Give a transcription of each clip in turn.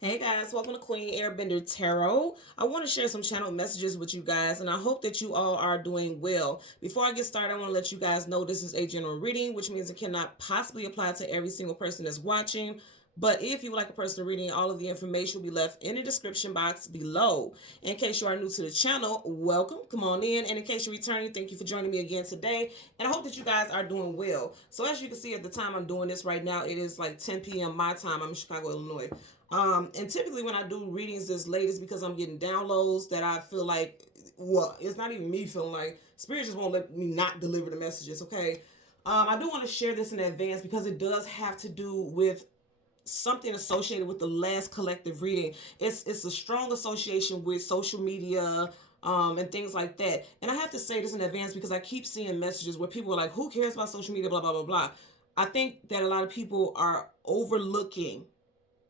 Hey guys, welcome to Queen Airbender Tarot. I want to share some channel messages with you guys, and I hope that you all are doing well. Before I get started, I want to let you guys know this is a general reading, which means it cannot possibly apply to every single person that's watching. But if you would like a personal reading, all of the information will be left in the description box below. In case you are new to the channel, welcome. Come on in. And in case you're returning, thank you for joining me again today. And I hope that you guys are doing well. So as you can see at the time I'm doing this right now, it is like 10 p.m. my time. I'm in Chicago, Illinois. And typically when I do readings this late, it's because I'm getting downloads that I feel like, well, it's not even me feeling like Spirit just won't let me not deliver the messages, okay? I do want to share this in advance because it does have to do with something associated with the last collective reading. It's a strong association with social media, and things like that. And I have to say this in advance because I keep seeing messages where people are like, who cares about social media, blah, blah, blah, blah. I think that a lot of people are overlooking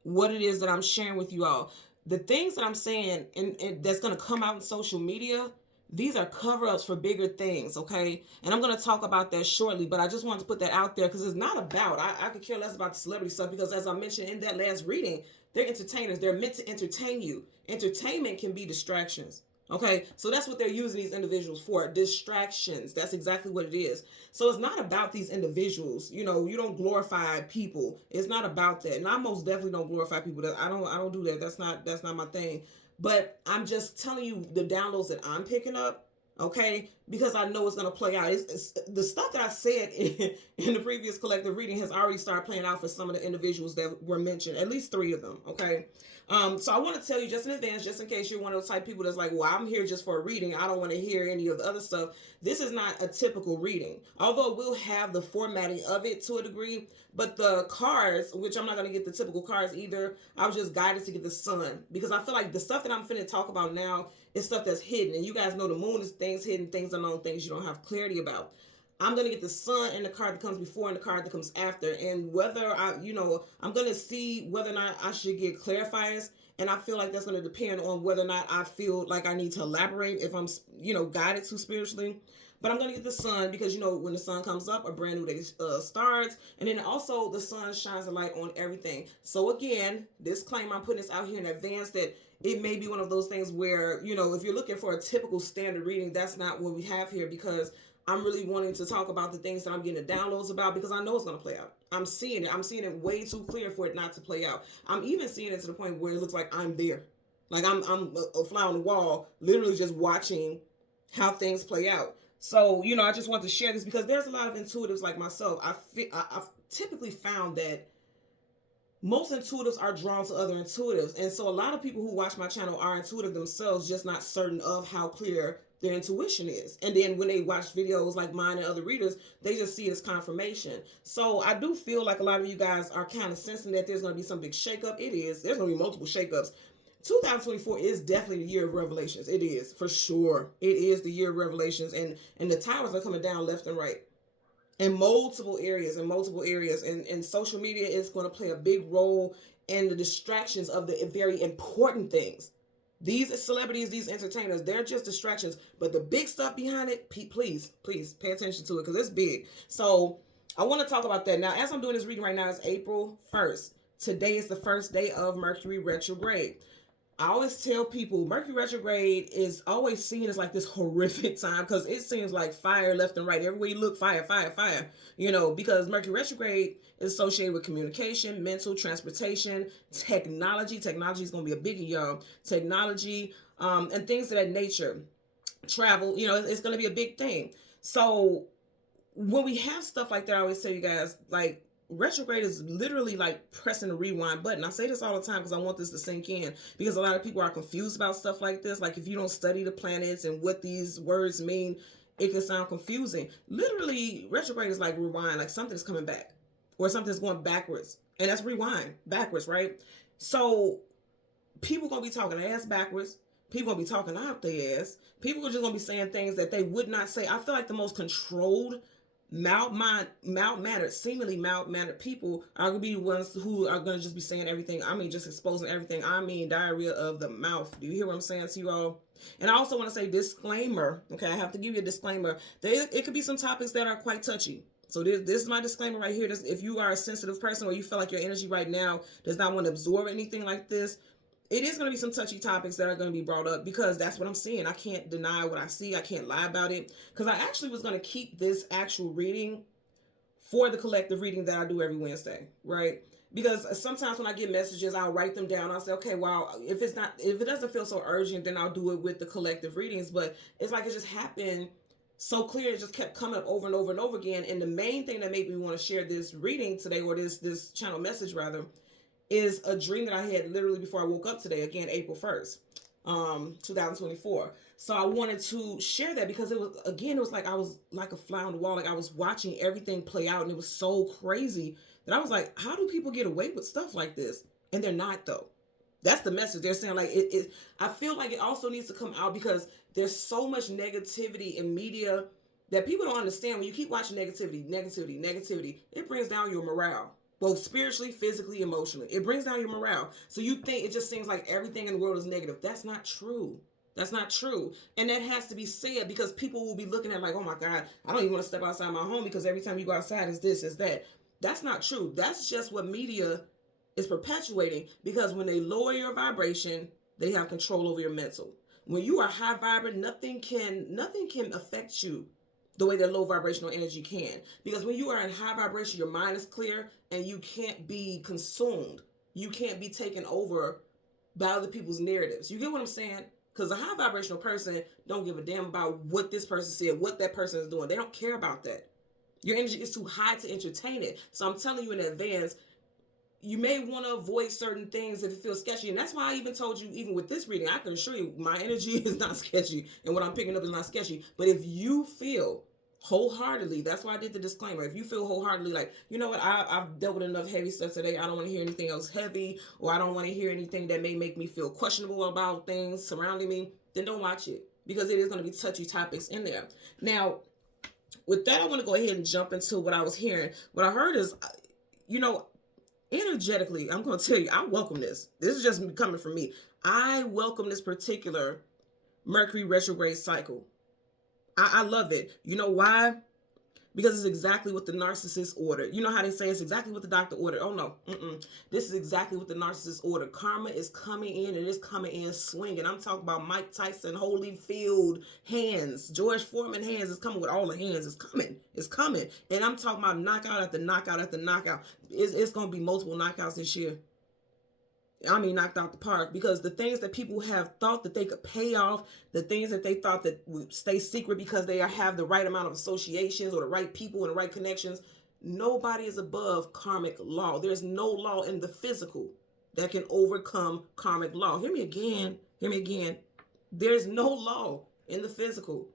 what it is that I'm sharing with you all. The things that I'm saying and that's going to come out in social media, these are cover-ups for bigger things, okay? And I'm going to talk about that shortly, but I just wanted to put that out there because it's not about, I could care less about the celebrity stuff because as I mentioned in that last reading, they're entertainers. They're meant to entertain you. Entertainment can be distractions. Okay, so that's what they're using these individuals for, distractions. That's exactly what it is. So it's not about these individuals. You know, you don't glorify people. It's not about that. And I most definitely don't glorify people. That I don't do that. That's not my thing. But I'm just telling you the downloads that I'm picking up, okay? Because I know it's going to play out. It's the stuff that I said in the previous collective reading has already started playing out for some of the individuals that were mentioned, at least 3 of them, okay? So I want to tell you just in advance, just in case you're one of those type of people that's like, well, I'm here just for a reading. I don't want to hear any of the other stuff. This is not a typical reading, although we'll have the formatting of it to a degree. But the cards, which I'm not going to get the typical cards either, I was just guided to get the sun because I feel like the stuff that I'm finna talk about now is stuff that's hidden. And you guys know the moon is things hidden, things unknown, things you don't have clarity about. I'm going to get the sun and the card that comes before and the card that comes after. And whether I'm going to see whether or not I should get clarifiers. And I feel like that's going to depend on whether or not I feel like I need to elaborate if I'm, guided to spiritually. But I'm going to get the sun because, when the sun comes up, a brand new day starts. And then also the sun shines a light on everything. So again, disclaimer, I'm putting this out here in advance that it may be one of those things where, if you're looking for a typical standard reading, that's not what we have here because I'm really wanting to talk about the things that I'm getting the downloads about because I know it's going to play out. I'm seeing it. I'm seeing it way too clear for it not to play out. I'm even seeing it to the point where it looks like I'm there. Like I'm a fly on the wall, literally just watching how things play out. So, I just want to share this because there's a lot of intuitives like myself. I've typically found that most intuitives are drawn to other intuitives. And so a lot of people who watch my channel are intuitive themselves, just not certain of how clear their intuition is. And then when they watch videos like mine and other readers, they just see it as confirmation. So I do feel like a lot of you guys are kind of sensing that there's going to be some big shakeup. It is. There's going to be multiple shakeups. 2024 is definitely the year of revelations. It is, for sure. It is the year of revelations. And the towers are coming down left and right in multiple areas and social media is going to play a big role in the distractions of the very important things. These celebrities, these entertainers, they're just distractions, but the big stuff behind it, please pay attention to it because it's big. So I want to talk about that now. As I'm doing this reading right now, it's April 1st. Today is the first day of Mercury Retrograde. I always tell people Mercury retrograde is always seen as like this horrific time because it seems like fire left and right. Everywhere you look, fire, fire, fire. Because Mercury retrograde is associated with communication, mental, transportation, technology. Technology is going to be a biggie, y'all. Technology, and things of that nature. Travel, it's going to be a big thing. So when we have stuff like that, I always tell you guys, like, retrograde is literally like pressing the rewind button. I say this all the time because I want this to sink in because a lot of people are confused about stuff like this. Like if you don't study the planets and what these words mean, it can sound confusing. Literally, retrograde is like rewind, like something's coming back or something's going backwards. And that's rewind, backwards, right? So people going to be talking ass backwards. People going to be talking out their ass. People are just going to be saying things that they would not say. I feel like the most controlled mild-mannered, seemingly mild-mannered people are going to be the ones who are going to just be saying everything. I mean, just exposing everything. I mean, diarrhea of the mouth. Do you hear what I'm saying to you all? And I also want to say disclaimer. Okay, I have to give you a disclaimer. It could be some topics that are quite touchy. So this is my disclaimer right here. This, if you are a sensitive person or you feel like your energy right now does not want to absorb anything like this, it is going to be some touchy topics that are going to be brought up because that's what I'm seeing. I can't deny what I see. I can't lie about it, because I actually was going to keep this actual reading for the collective reading that I do every Wednesday, right? Because sometimes when I get messages, I'll write them down. I'll say, okay, well, if it doesn't feel so urgent, then I'll do it with the collective readings. But it's like it just happened so clear. It just kept coming up over and over and over again. And the main thing that made me want to share this reading today, or this channel message rather, is a dream that I had literally before I woke up today. Again, April 1st, 2024. So I wanted to share that because it was like I was like a fly on the wall. Like I was watching everything play out, and it was so crazy that I was like, how do people get away with stuff like this? And they're not, though. That's the message. They're saying like I feel like it also needs to come out because there's so much negativity in media that people don't understand. When you keep watching negativity, it brings down your morale, both spiritually, physically, emotionally. It brings down your morale. So you think it just seems like everything in the world is negative. That's not true. That's not true. And that has to be said because people will be looking at like, oh my God, I don't even want to step outside my home because every time you go outside is this, is that. That's not true. That's just what media is perpetuating, because when they lower your vibration, they have control over your mental. When you are high vibrant, nothing can affect you the way that low vibrational energy can. Because when you are in high vibration, your mind is clear and you can't be consumed. You can't be taken over by other people's narratives. You get what I'm saying? Because a high vibrational person don't give a damn about what this person said, what that person is doing. They don't care about that. Your energy is too high to entertain it. So I'm telling you in advance, you may want to avoid certain things if it feels sketchy. And that's why I even told you, even with this reading, I can assure you my energy is not sketchy. And what I'm picking up is not sketchy. But if you feel wholeheartedly, that's why I did the disclaimer. If you feel wholeheartedly like, you know what, I've dealt with enough heavy stuff today. I don't want to hear anything else heavy, or I don't want to hear anything that may make me feel questionable about things surrounding me, then don't watch it, because it is going to be touchy topics in there. Now, with that, I want to go ahead and jump into what I was hearing. What I heard is, energetically, I'm going to tell you, I welcome this. This is just coming from me. I welcome this particular Mercury retrograde cycle. I love it. You know why? Because it's exactly what the narcissist ordered. You know how they say it's exactly what the doctor ordered. Oh, no. This is exactly what the narcissist ordered. Karma is coming in, and it's coming in swinging. I'm talking about Mike Tyson, Holyfield hands. George Foreman hands is coming with all the hands. It's coming. It's coming. And I'm talking about knockout after knockout after knockout. It's going to be multiple knockouts this year. I mean, knocked out the park, because the things that people have thought that they could pay off, the things that they thought that would stay secret because they have the right amount of associations or the right people and the right connections, nobody is above karmic law. There's no law in the physical that can overcome karmic law. Hear me again. Hear me again. There's no law in the physical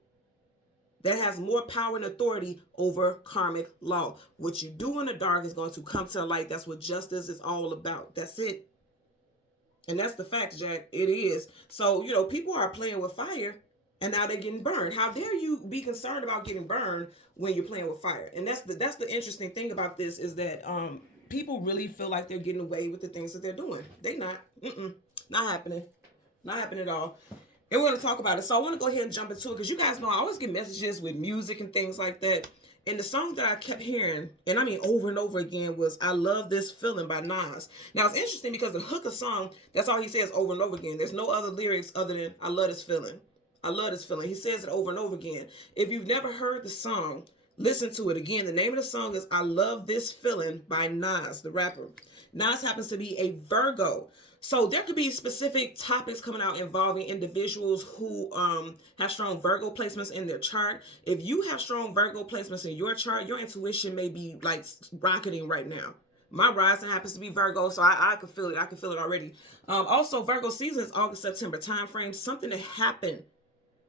that has more power and authority over karmic law. What you do in the dark is going to come to the light. That's what justice is all about. That's it. And that's the fact, Jack. It is. So, people are playing with fire, and now they're getting burned. How dare you be concerned about getting burned when you're playing with fire? And that's the interesting thing about this, is that people really feel like they're getting away with the things that they're doing. They not. Not happening. Not happening at all. And we're going to talk about it. So I want to go ahead and jump into it, because you guys know I always get messages with music and things like that. And the song that I kept hearing, and I mean over and over again, was I Love This Feeling by Nas. Now, it's interesting because the hook of song, that's all he says over and over again. There's no other lyrics other than I love this feeling. I love this feeling. He says it over and over again. If you've never heard the song, listen to it again. The name of the song is I Love This Feeling by Nas, the rapper. Nas happens to be a Virgo. So there could be specific topics coming out involving individuals who have strong Virgo placements in their chart. If you have strong Virgo placements in your chart, your intuition may be like rocketing right now. My rising happens to be Virgo, so I can feel it. I can feel it already. Also, Virgo season is August, September time frame. Something that happened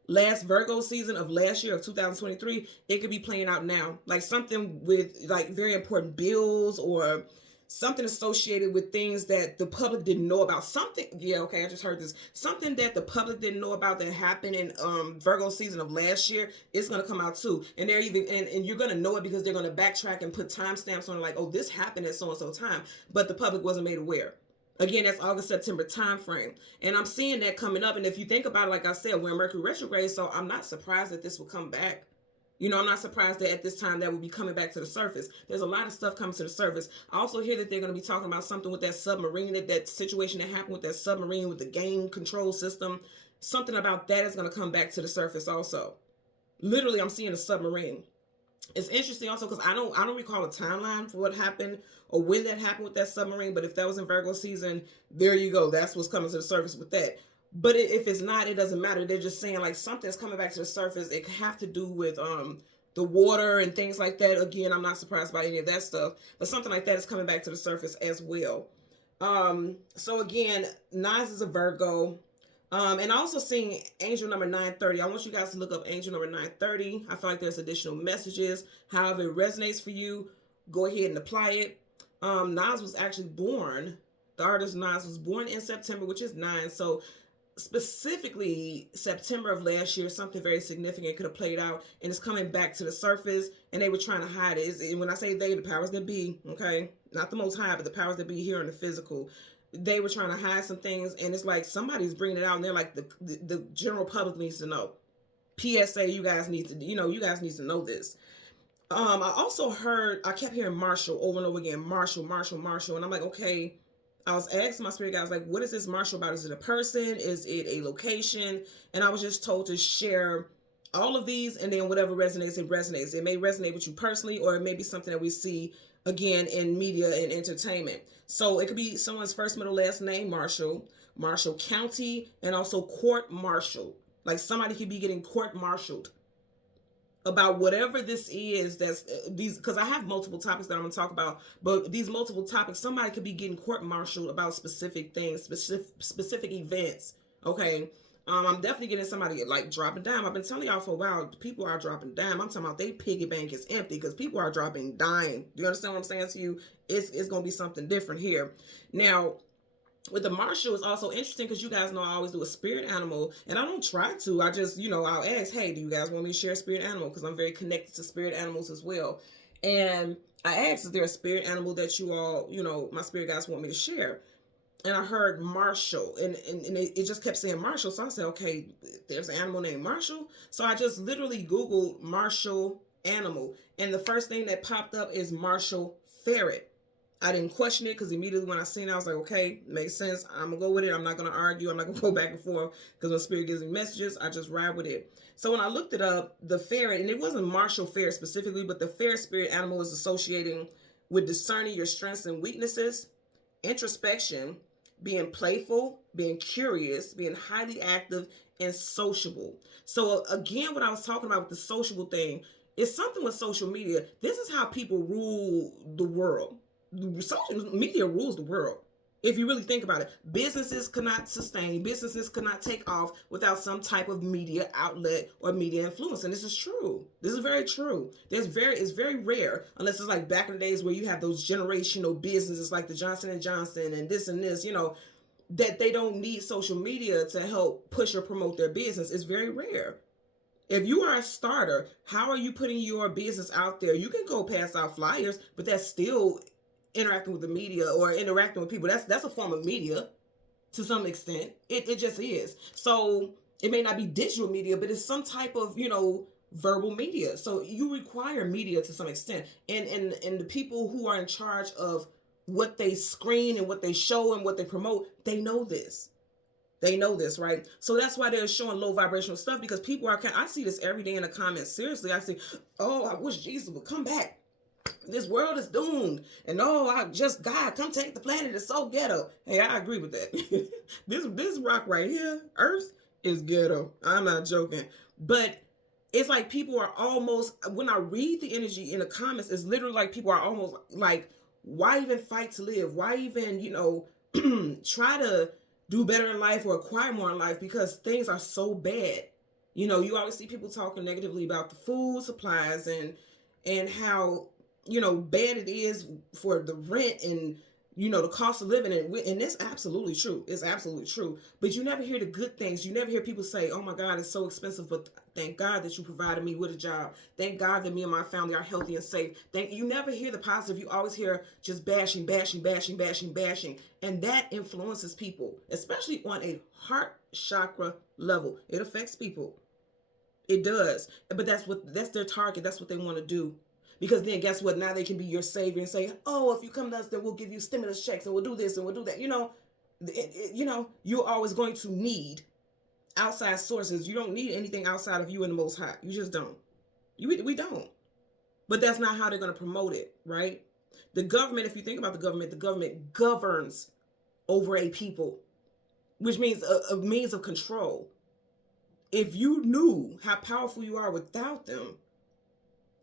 last Virgo season of last year of 2023, it could be playing out now. Like something with like very important bills, or something associated with things that the public didn't know about. Something, I just heard this. Something that the public didn't know about that happened in Virgo season of last year, it's going to come out too. And they're even, and you're going to know it because they're going to backtrack and put timestamps on it, like, oh, this happened at so-and-so time, but the public wasn't made aware. Again, that's August, September time frame. And I'm seeing that coming up. And if you think about it, like I said, we're in Mercury retrograde, so I'm not surprised that this will come back. You know, I'm not surprised that at this time that will be coming back to the surface. There's a lot of stuff coming to the surface. I also hear that they're going to be talking about something with that submarine, that situation that happened with that submarine with the game control system. Something about that is going to come back to the surface also. Literally, I'm seeing a submarine. It's interesting also because I don't recall a timeline for what happened or when that happened with that submarine. But if that was in Virgo season, there you go. That's what's coming to the surface with that. But if it's not, it doesn't matter. They're just saying like something's coming back to the surface. It could have to do with the water and things like that. Again, I'm not surprised by any of that stuff, but something like that is coming back to the surface as well. So again, Nas is a Virgo. And also seeing angel number 930. I want you guys to look up angel number 930. I feel like there's additional messages. However it resonates for you, go ahead and apply it. Nas was actually born, the artist Nas was born in September, which is 9. So specifically September of last year, something very significant could have played out, and it's coming back to the surface, and they were trying to hide it. And when I say they, the powers that be, okay, not the Most High, but the powers that be here in the physical, they were trying to hide some things, and it's like somebody's bringing it out, and they're like, the general public needs to know. PSA, you guys need to, you guys need to know this. I also heard, I kept hearing Marshall over and over again, Marshall, Marshall, Marshall, and I'm like, okay. I was asking my spirit guides, like, what is this Marshall about? Is it a person? Is it a location? And I was just told to share all of these, and then whatever resonates, it resonates. It may resonate with you personally, or it may be something that we see, again, in media and entertainment. So it could be someone's first, middle, last name, Marshall, Marshall County, and also court martial. Like somebody could be getting court-martialed about whatever this is, that's these, because I have multiple topics that I'm going to talk about, but these multiple topics, somebody could be getting court-martialed about specific things, specific events, okay? I'm definitely getting somebody like dropping dime. I've been telling y'all for a while, people are dropping dime. I'm talking about they piggy bank is empty because people are dropping dime. Do you understand what I'm saying to you? It's going to be something different here. Now, with the Marshall, it's also interesting because you guys know I always do a spirit animal, and I don't try to. I just, I'll ask, hey, do you guys want me to share a spirit animal? Because I'm very connected to spirit animals as well. And I asked, is there a spirit animal that you all, my spirit guys want me to share? And I heard Marshall, and it just kept saying Marshall. So I said, okay, there's an animal named Marshall. So I just literally Googled Marshall animal, and the first thing that popped up is Marshall ferret. I didn't question it because immediately when I seen it, I was like, okay, makes sense. I'm going to go with it. I'm not going to argue. I'm not going to go back and forth because when spirit gives me messages, I just ride with it. So when I looked it up, the ferret, and it wasn't Marshall ferret specifically, but the ferret spirit animal is associating with discerning your strengths and weaknesses, introspection, being playful, being curious, being highly active, and sociable. So again, what I was talking about with the sociable thing is something with social media. This is how people rule the world. Social media rules the world. If you really think about it, businesses cannot sustain, businesses cannot take off without some type of media outlet or media influence. And this is true. This is very true. It's very rare, unless it's like back in the days where you have those generational businesses like the Johnson & Johnson and this, that they don't need social media to help push or promote their business. It's very rare. If you are a starter, how are you putting your business out there? You can go pass out flyers, but that's still interacting with the media or interacting with people. That's a form of media to some extent. It just is. So it may not be digital media, but it's some type of, verbal media. So you require media to some extent. And the people who are in charge of what they screen and what they show and what they promote, they know this. They know this, right? So that's why they're showing low vibrational stuff, because people I see this every day in the comments. Seriously, I see, oh, I wish Jesus would come back. This world is doomed. And God, come take the planet. It's so ghetto. Hey, I agree with that. This rock right here, Earth, is ghetto. I'm not joking. But it's like people are almost, when I read the energy in the comments, it's literally like people are almost like, why even fight to live? Why even, try to do better in life or acquire more in life, because things are so bad. You always see people talking negatively about the food supplies and how bad it is for the rent and, the cost of living. And it's absolutely true. It's absolutely true. But you never hear the good things. You never hear people say, oh my God, it's so expensive, but thank God that you provided me with a job. Thank God that me and my family are healthy and safe. You never hear the positive. You always hear just bashing. And that influences people, especially on a heart chakra level. It affects people. It does. But that's their target. That's what they want to do. Because then guess what? Now they can be your savior and say, oh, if you come to us, then we'll give you stimulus checks and we'll do this and we'll do that. You're always going to need outside sources. You don't need anything outside of you and the Most High. You just don't. We don't. But that's not how they're going to promote it, right? The government, if you think about the government governs over a people, which means a means of control. If you knew how powerful you are without them,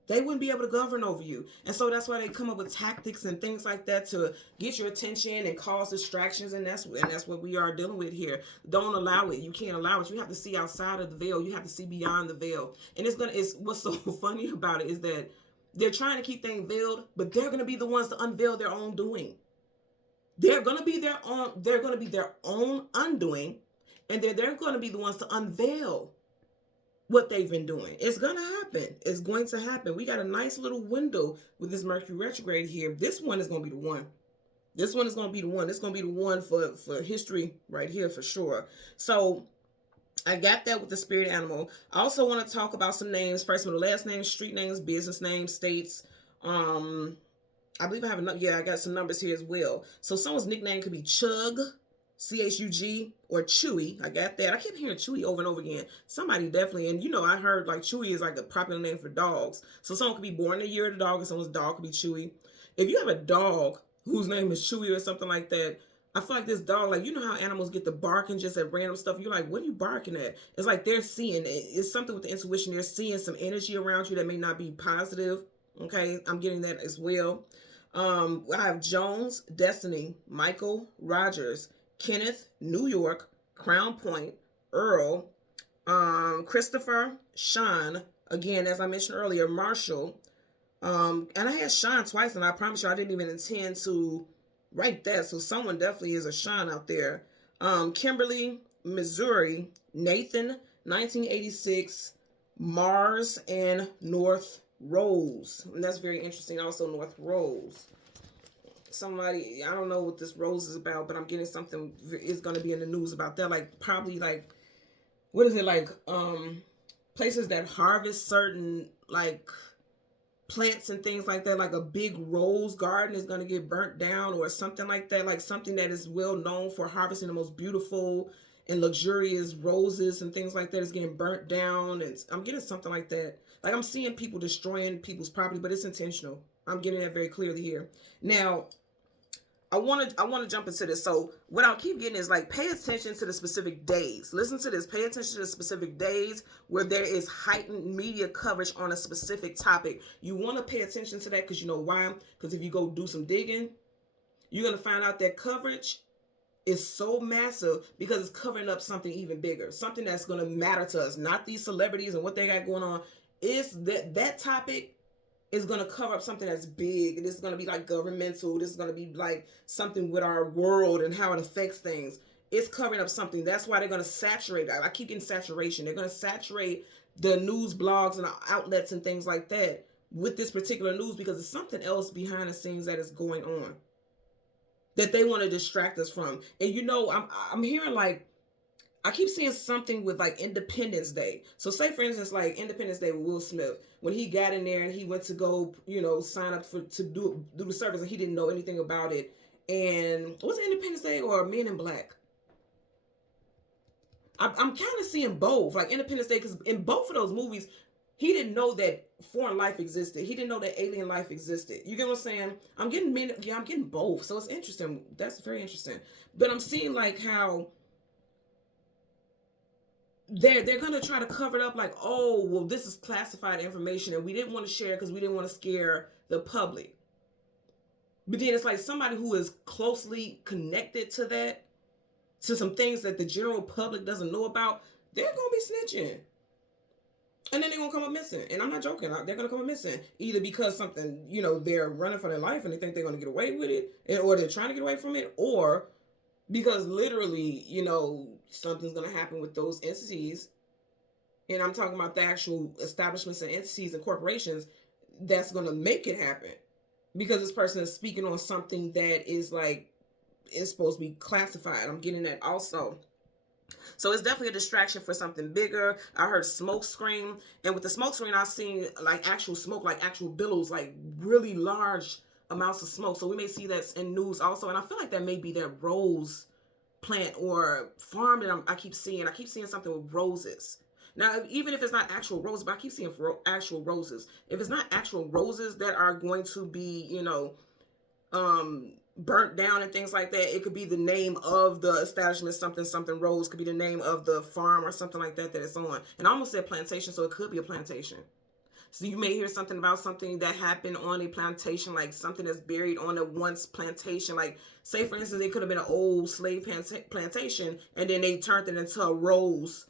they wouldn't be able to govern over you. And so that's why they come up with tactics and things like that to get your attention and cause distractions. And that's what we are dealing with here. Don't allow it. You can't allow it. You have to see outside of the veil. You have to see beyond the veil. And it's what's so funny about it is that they're trying to keep things veiled, but they're going to be the ones to unveil their own doing. They're going to be their own undoing, and they're going to be the ones to unveil what they've been doing. It's going to happen. It's going to happen. We got a nice little window with this Mercury retrograde here. This one is going to be the one. This one is going to be the one. It's going to be the one for history right here for sure. So I got that with the spirit animal. I also want to talk about some names. First and last names, street names, business names, states. I believe I have enough. Yeah, I got some numbers here as well. So someone's nickname could be Chug, C-H-U-G, or Chewy. I got that. I keep hearing Chewy over and over again. Somebody definitely, and I heard like Chewy is like a popular name for dogs. So someone could be born in the year of the dog, and someone's dog could be Chewy. If you have a dog whose name is Chewy or something like that, I feel like this dog, like, how animals get to barking just at random stuff. You're like, what are you barking at? It's like they're seeing, it's something with the intuition. They're seeing some energy around you that may not be positive. Okay, I'm getting that as well. I have Jones, Destiny, Michael, Rogers, Kenneth, New York, Crown Point, Earl, Christopher, Sean, again, as I mentioned earlier, Marshall, and I had Sean twice, and I promise you I didn't even intend to write that, so someone definitely is a Sean out there. Kimberly, Missouri, Nathan, 1986, Mars, and North Rose. And that's very interesting. Also, North Rose. Somebody, I don't know what this rose is about, but I'm getting something is going to be in the news about that. Like, probably like, what is it, like, places that harvest certain, like, plants and things like that, like a big rose garden is going to get burnt down or something like that, like something that is well known for harvesting the most beautiful and luxurious roses and things like that is getting burnt down. And I'm getting something like that. Like, I'm seeing people destroying people's property, but it's intentional. I'm getting that very clearly here. Now, I want to jump into this. So what I'll keep getting is like, pay attention to the specific days. Listen to this. Pay attention to the specific days where there is heightened media coverage on a specific topic. You want to pay attention to that because you know why? Because if you go do some digging, you're going to find out that coverage is so massive because it's covering up something even bigger, something that's going to matter to us, not these celebrities and what they got going on. It's that topic is going to cover up something that's big. This is going to be like governmental. This is going to be like something with our world and how it affects things. It's covering up something. That's why they're going to saturate. I keep getting saturation. They're going to saturate the news blogs and outlets and things like that with this particular news because it's something else behind the scenes that is going on that they want to distract us from. And I'm hearing like, I keep seeing something with like Independence Day. So say for instance, like Independence Day with Will Smith, when he got in there and he went to go, sign up to do the service and he didn't know anything about it. And was it Independence Day or Men in Black? I'm kind of seeing both, like Independence Day, because in both of those movies, he didn't know that foreign life existed. He didn't know that alien life existed. You get what I'm saying? I'm getting both. So it's interesting. That's very interesting. But I'm seeing like how they're going to try to cover it up like, oh, well, this is classified information and we didn't want to share because we didn't want to scare the public. But then it's like somebody who is closely connected to that, to some things that the general public doesn't know about, they're going to be snitching. And then they're going to come up missing. And I'm not joking. They're going to come up missing. Either because something, they're running for their life and they think they're going to get away with it, or they're trying to get away from it, or because literally, something's going to happen with those entities. And I'm talking about the actual establishments and entities and corporations that's going to make it happen. Because this person is speaking on something that is like, it's supposed to be classified. I'm getting that also. So it's definitely a distraction for something bigger. I heard smoke screen, and with the smoke screen, I've seen like actual smoke, like actual billows, like really large amounts of smoke. So we may see that in news also, and I feel like that may be that rose plant or farm that I keep seeing. I keep seeing something with roses. Now, even if it's not actual roses, but I keep seeing actual roses. If it's not actual roses that are going to be, you know, burnt down and things like that, it could be the name of the establishment, something something rose, could be the name of the farm or something like that that it's on. And I almost said plantation, so it could be a plantation. So you may hear something about something that happened on a plantation, like something that's buried on a once plantation. Like, say for instance, it could have been an old slave plantation, and then they turned it into a rose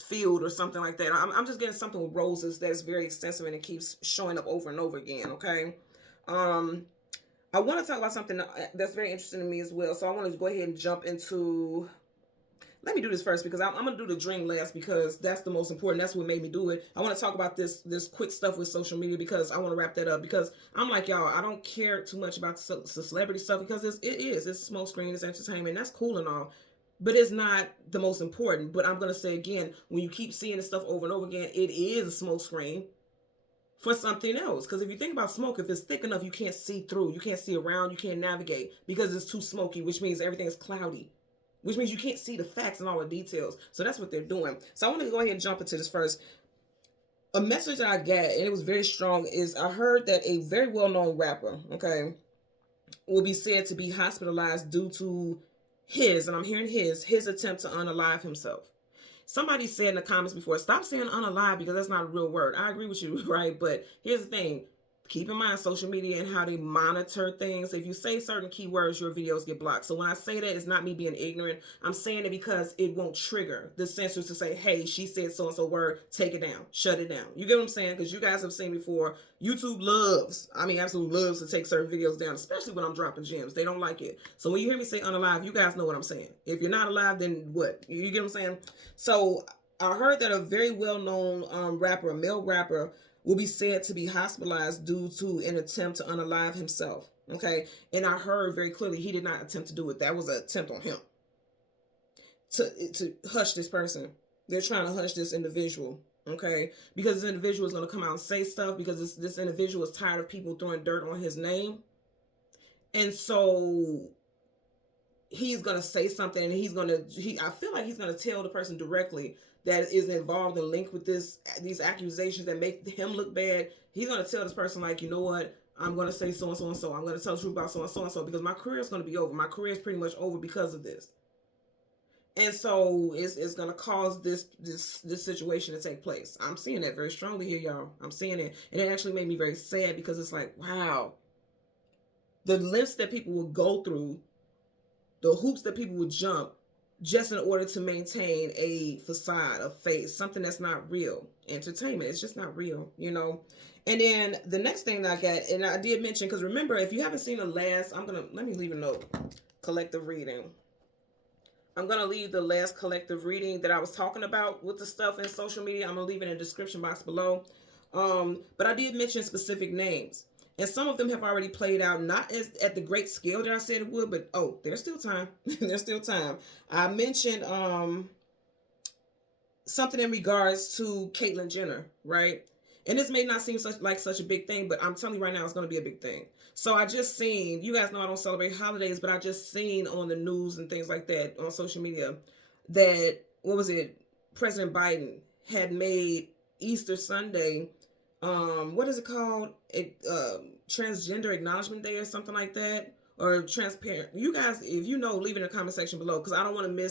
field or something like that. I'm just getting something with roses that is very extensive, and it keeps showing up over and over again. Okay. I want to talk about something that's very interesting to me as well. So I want to go ahead and jump into, let me do this first because I'm going to do the dream last because that's the most important. That's what made me do it. I want to talk about this quick stuff with social media because I want to wrap that up, because I'm like, y'all, I don't care too much about the celebrity stuff because it's smoke screen, it's entertainment. That's cool and all, but it's not the most important. But I'm going to say again, when you keep seeing this stuff over and over again, it is a smoke screen for something else. Because if you think about smoke, if it's thick enough, you can't see through, you can't see around, you can't navigate because it's too smoky, which means everything is cloudy, which means you can't see the facts and all the details. So that's what they're doing. So I want to go ahead and jump into this first. A message that I got, and it was very strong, is I heard that a very well-known rapper, okay, will be said to be hospitalized due to his, and I'm hearing his attempt to unalive himself. Somebody said in the comments before, stop saying unalive because that's not a real word. I agree with you, right? But here's the thing. Keep in mind social media and how they monitor things. If you say certain keywords, your videos get blocked. So when I say that, it's not me being ignorant. I'm saying it because it won't trigger the censors to say, hey, she said so-and-so word, take it down, shut it down. You get what I'm saying? Because you guys have seen before, YouTube loves, I mean, absolutely loves to take certain videos down, especially when I'm dropping gems. They don't like it. So when you hear me say unalive, you guys know what I'm saying. If you're not alive, then what? You get what I'm saying? So I heard that a very well-known rapper, a male rapper, will be said to be hospitalized due to an attempt to unalive himself. Okay. And I heard very clearly he did not attempt to do it. That was an attempt on him to hush this person. They're trying to hush this individual. Okay. Because this individual is going to come out and say stuff because this individual is tired of people throwing dirt on his name. And so he's going to say something, and I feel like he's going to tell the person directly that is involved and linked with these accusations that make him look bad. He's going to tell this person, like, you know what, I'm going to say so and so and so. I'm going to tell the truth about so and so and so because my career is going to be over. My career is pretty much over because of this. And so it's going to cause this situation to take place. I'm seeing that very strongly here, y'all. I'm seeing it. And it actually made me very sad because it's like, wow, the lengths that people will go through, the hoops that people would jump just in order to maintain a facade of face, something that's not real. Entertainment, it's just not real, you know. And then the next thing that I got, and I did mention, because remember, if you haven't seen the last, let me leave a note, collective reading. I'm going to leave the last collective reading that I was talking about with the stuff in social media. I'm going to leave it in the description box below. But I did mention specific names. And some of them have already played out, not as at the great scale that I said it would, but there's still time. There's still time. I mentioned something in regards to Caitlyn Jenner, right? And this may not seem like such a big thing, but I'm telling you right now, it's going to be a big thing. So I just seen, you guys know I don't celebrate holidays, but I just seen on the news and things like that on social media that, President Biden had made Easter Sunday, what is it called? Transgender Acknowledgement Day or something like that, or transparent. You guys, if you know, leave it in the comment section below, because I don't want to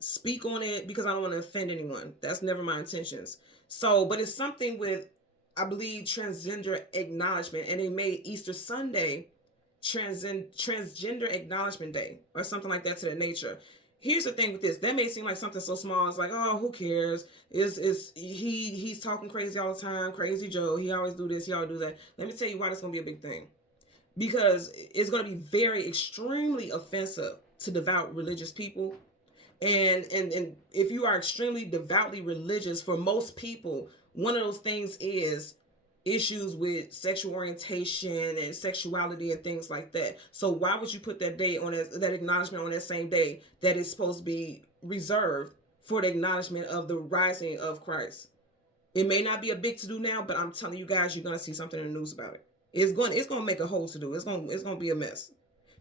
speak on it because I don't want to offend anyone. That's never my intentions. So, but it's something with, I believe, transgender acknowledgement, and they made Easter Sunday Transgender Acknowledgement Day or something like that to that nature. Here's the thing with this. That may seem like something so small. It's like, oh, who cares? He's talking crazy all the time. Crazy Joe. He always do this. He always do that. Let me tell you why that's going to be a big thing. Because it's going to be very extremely offensive to devout religious people. And if you are extremely devoutly religious, for most people, one of those things is issues with sexual orientation and sexuality and things like that. So why would you put that day on that acknowledgement on that same day that is supposed to be reserved for the acknowledgement of the rising of Christ. It may not be a big to do now, but I'm telling you guys, you're gonna see something in the news about it. It's gonna make a whole to do. It's gonna be a mess.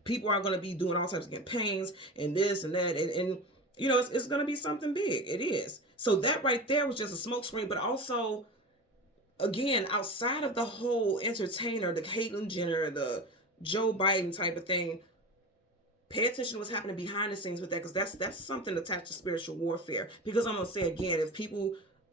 People are gonna be doing all types of campaigns and this and that, and you know, it's gonna be something big. It is. So that right there was just a smokescreen, but also, again, outside of the whole entertainer, the Caitlyn Jenner, the Joe Biden type of thing, pay attention to what's happening behind the scenes with that, because that's something attached to spiritual warfare. Because I'm gonna say again, if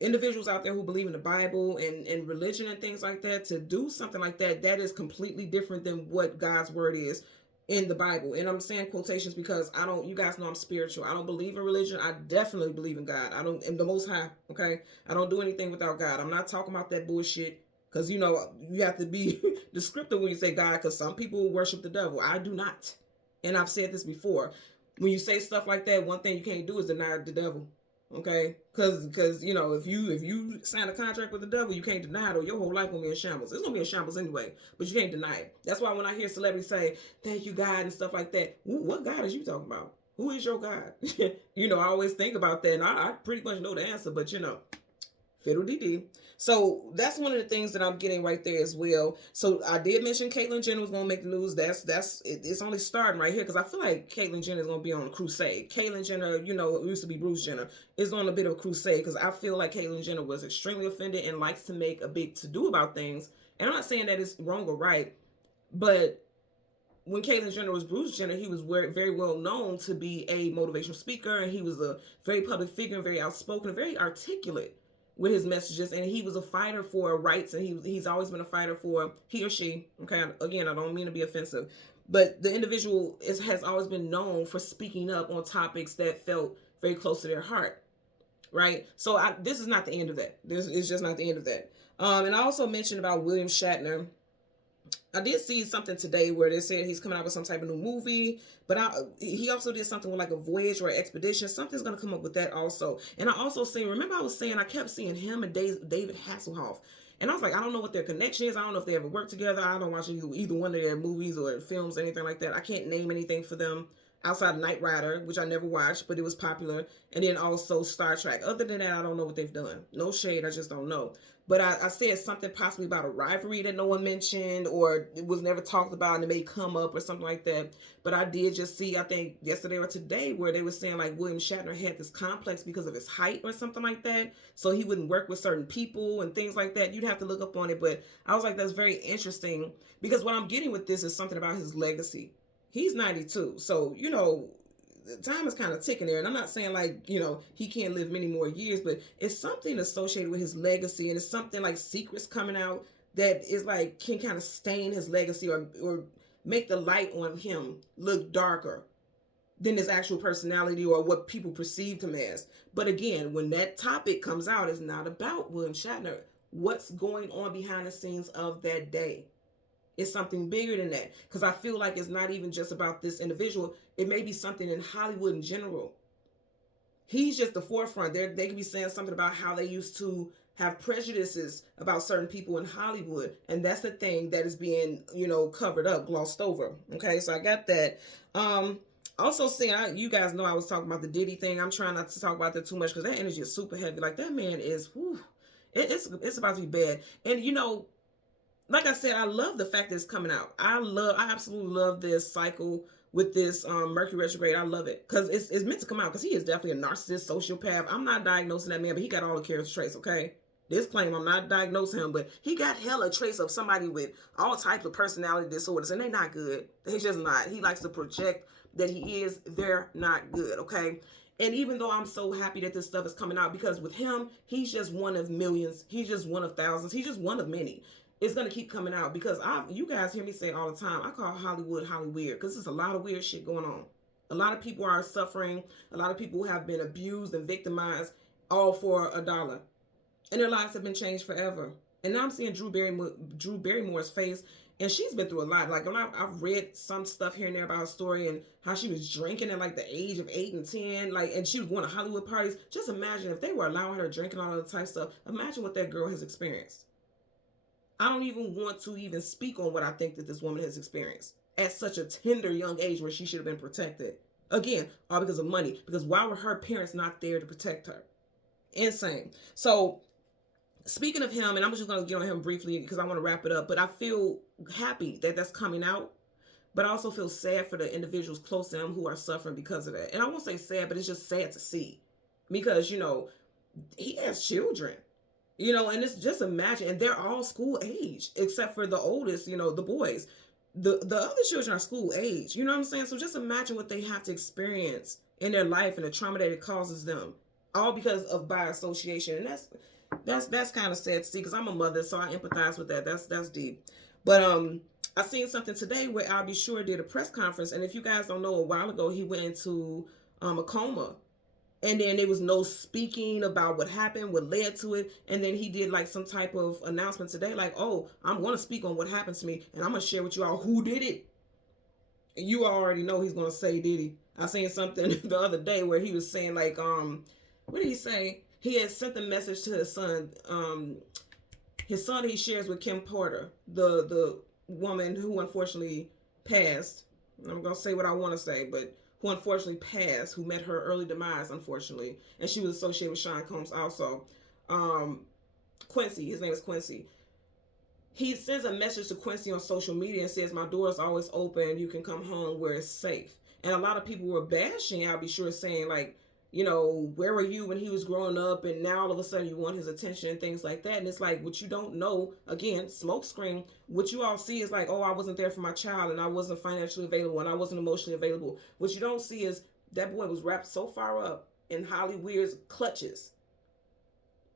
individuals out there who believe in the Bible and religion and things like that, to do something like that, that is completely different than what God's word is in the Bible. And I'm saying quotations because you guys know I'm spiritual. I don't believe in religion. I definitely believe in God. I don't, in the Most High, okay? I don't do anything without God. I'm not talking about that bullshit, because, you know, you have to be descriptive when you say God, because some people worship the devil. I do not. And I've said this before. When you say stuff like that, one thing you can't do is deny the devil. Okay, because you know, if you sign a contract with the devil, you can't deny it, or your whole life gonna be in shambles. It's gonna be in shambles anyway, but you can't deny it. That's why when I hear celebrities say "thank you, God" and stuff like that, what God is you talking about? Who is your God? You know, I always think about that, and I pretty much know the answer, but you know, fiddle dee dee. So that's one of the things that I'm getting right there as well. So I did mention Caitlyn Jenner was gonna make the news. It's only starting right here, because I feel like Caitlyn Jenner is gonna be on a crusade. Caitlyn Jenner, you know, it used to be Bruce Jenner, is on a bit of a crusade, because I feel like Caitlyn Jenner was extremely offended and likes to make a big to do about things. And I'm not saying that it's wrong or right, but when Caitlyn Jenner was Bruce Jenner, he was very well known to be a motivational speaker, and he was a very public figure, very outspoken, very articulate with his messages, and he was a fighter for rights, and he's always been a fighter for, he or she, okay, again, I don't mean to be offensive, but the individual has always been known for speaking up on topics that felt very close to their heart, right? So this is not the end of that. This is just not the end of that. And I also mentioned about William Shatner. I did see something today where they said he's coming out with some type of new movie, but he also did something with like a voyage or an expedition. Something's going to come up with that also. And I also remember I was saying, I kept seeing him and David Hasselhoff. And I was like, I don't know what their connection is. I don't know if they ever worked together. I don't watch either one of their movies or films, anything like that. I can't name anything for them outside of Knight Rider, which I never watched, but it was popular. And then also Star Trek. Other than that, I don't know what they've done. No shade, I just don't know. But I said something possibly about a rivalry that no one mentioned, or it was never talked about and it may come up or something like that. But I did just see, I think yesterday or today, where they were saying like William Shatner had this complex because of his height or something like that. So he wouldn't work with certain people and things like that. You'd have to look up on it. But I was like, that's very interesting, because what I'm getting with this is something about his legacy. He's 92. So, you know, time is kind of ticking there. And I'm not saying like, you know, he can't live many more years, but it's something associated with his legacy. And it's something like secrets coming out that is like, can kind of stain his legacy, or make the light on him look darker than his actual personality or what people perceived him as. But again, when that topic comes out, it's not about William Shatner. What's going on behind the scenes of that day? It's something bigger than that, because I feel like it's not even just about this individual. It may be something in Hollywood in general. He's just the forefront. They could be saying something about how they used to have prejudices about certain people in Hollywood, and that's the thing that is being, you know, covered up, glossed over. Okay, so I got that. Also seeing, you guys know I was talking about the Diddy thing. I'm trying not to talk about that too much, because that energy is super heavy. Like, that man is, whew, it's about to be bad. And you know, like I said, I love the fact that it's coming out. I absolutely love this cycle with this Mercury Retrograde. I love it, because it's meant to come out, because he is definitely a narcissist, sociopath. I'm not diagnosing that man, but he got all the character traits, okay? Disclaimer, I'm not diagnosing him, but he got hella traits of somebody with all types of personality disorders, and they're not good. They're just not. He likes to project that he is. They're not good, okay? And even though I'm so happy that this stuff is coming out, because with him, he's just one of millions. He's just one of thousands. He's just one of many. It's going to keep coming out, because you guys hear me say all the time, I call Hollywood weird, because there's a lot of weird shit going on. A lot of people are suffering. A lot of people have been abused and victimized, all for $1. And their lives have been changed forever. And now I'm seeing Drew Barrymore's face, and she's been through a lot. Like, when I've read some stuff here and there about her story, and how she was drinking at like the age of 8 and 10, like, and she was going to Hollywood parties. Just imagine if they were allowing her drinking all of the type of stuff. Imagine what that girl has experienced. I don't even want to even speak on what I think that this woman has experienced at such a tender young age, where she should have been protected. Again, all because of money. Because why were her parents not there to protect her? Insane. So speaking of him, and I'm just going to get on him briefly because I want to wrap it up, but I feel happy that that's coming out, but I also feel sad for the individuals close to him who are suffering because of that. And I won't say sad, but it's just sad to see because, you know, he has children, you know, and it's just imagine, and they're all school age except for the oldest, you know, the boys. The other children are school age, you know what I'm saying? So just imagine what they have to experience in their life and the trauma that it causes them, all because of by association. And that's kind of sad to see because I'm a mother, so I empathize with that. That's deep. But I seen something today where I'll Be Sure did a press conference, and if you guys don't know, a while ago he went into a coma. And then there was no speaking about what happened, what led to it. And then he did like some type of announcement today, like, oh, I'm going to speak on what happened to me. And I'm going to share with you all who did it. And you already know he's going to say, did he? I seen something the other day where he was saying like, what did he say? He had sent the message to his son. His son he shares with Kim Porter, the woman who unfortunately passed. I'm going to say what I want to say, but who unfortunately passed, who met her early demise, unfortunately. And she was associated with Sean Combs also. Quincy, his name is Quincy. He sends a message to Quincy on social media and says, my door is always open. You can come home where it's safe. And a lot of people were bashing, I'll Be Sure, saying like, you know, where were you when he was growing up? And now all of a sudden you want his attention and things like that. And it's like, what you don't know, again, smoke screen, what you all see is like, oh, I wasn't there for my child and I wasn't financially available and I wasn't emotionally available. What you don't see is that boy was wrapped so far up in Holly Weird's clutches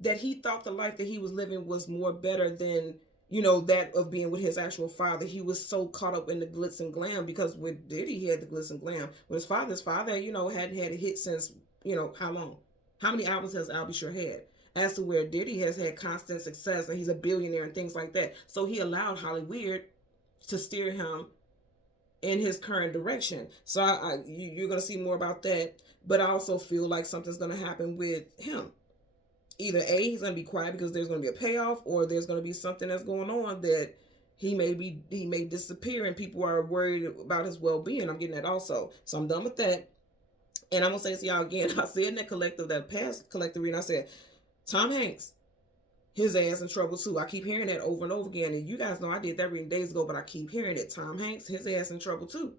that he thought the life that he was living was more better than, you know, that of being with his actual father. He was so caught up in the glitz and glam because with Diddy, he had the glitz and glam. With his father, you know, hadn't had a hit since, you know, how long? How many albums has I'll Be Sure had? As to where Diddy has had constant success and he's a billionaire and things like that. So he allowed Holly Weird to steer him in his current direction. So you're going to see more about that. But I also feel like something's going to happen with him. Either A, he's going to be quiet because there's going to be a payoff, or there's going to be something that's going on that he may disappear and people are worried about his well-being. I'm getting that also. So I'm done with that. And I'm going to say this to y'all again. I said in that past collective reading, I said, Tom Hanks, his ass in trouble too. I keep hearing that over and over again. And you guys know I did that reading days ago, but I keep hearing it. Tom Hanks, his ass in trouble too.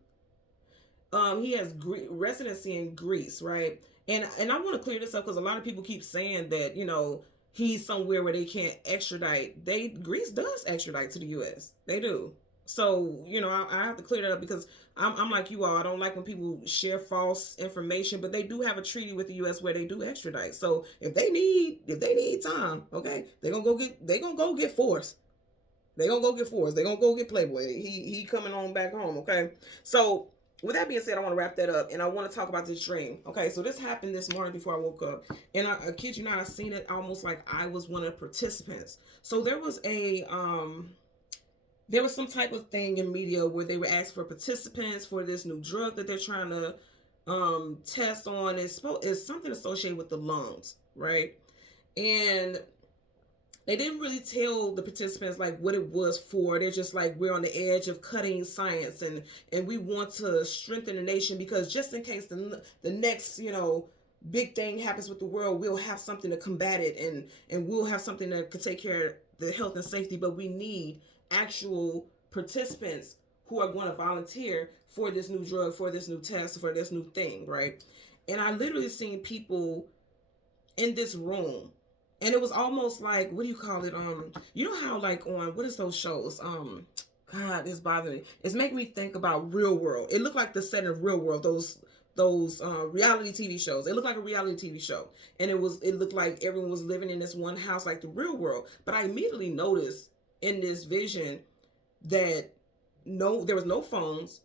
He has residency in Greece, right? And I want to clear this up because a lot of people keep saying that, you know, he's somewhere where they can't extradite. Greece does extradite to the U.S. They do. So, you know, I have to clear that up because I'm like you all. I don't like when people share false information, but they do have a treaty with the U.S. where they do extradite. So if they need time, okay, they're gonna go get Force. They're gonna go get Force. They're gonna go get Playboy. He coming on back home, okay? So with that being said, I want to wrap that up and I want to talk about this dream. Okay, so this happened this morning before I woke up, and I kid you not, I seen it almost like I was one of the participants. So there was some type of thing in media where they were asking for participants for this new drug that they're trying to test on. It's something associated with the lungs, right? And they didn't really tell the participants like what it was for. They're just like, we're on the edge of cutting science and we want to strengthen the nation because just in case the next, you know, big thing happens with the world, we'll have something to combat it and we'll have something that could take care of the health and safety. But we need actual participants who are going to volunteer for this new drug, for this new test, for this new thing, right? And I literally seen people in this room, and it was almost like, what do you call it? You know how like on, what is those shows? God, it's bothering me. It's making me think about Real World. It looked like the set of Real World, those reality TV shows. It looked like a reality TV show. And it looked like everyone was living in this one house like the Real World. But I immediately noticed in this vision that there was no phones.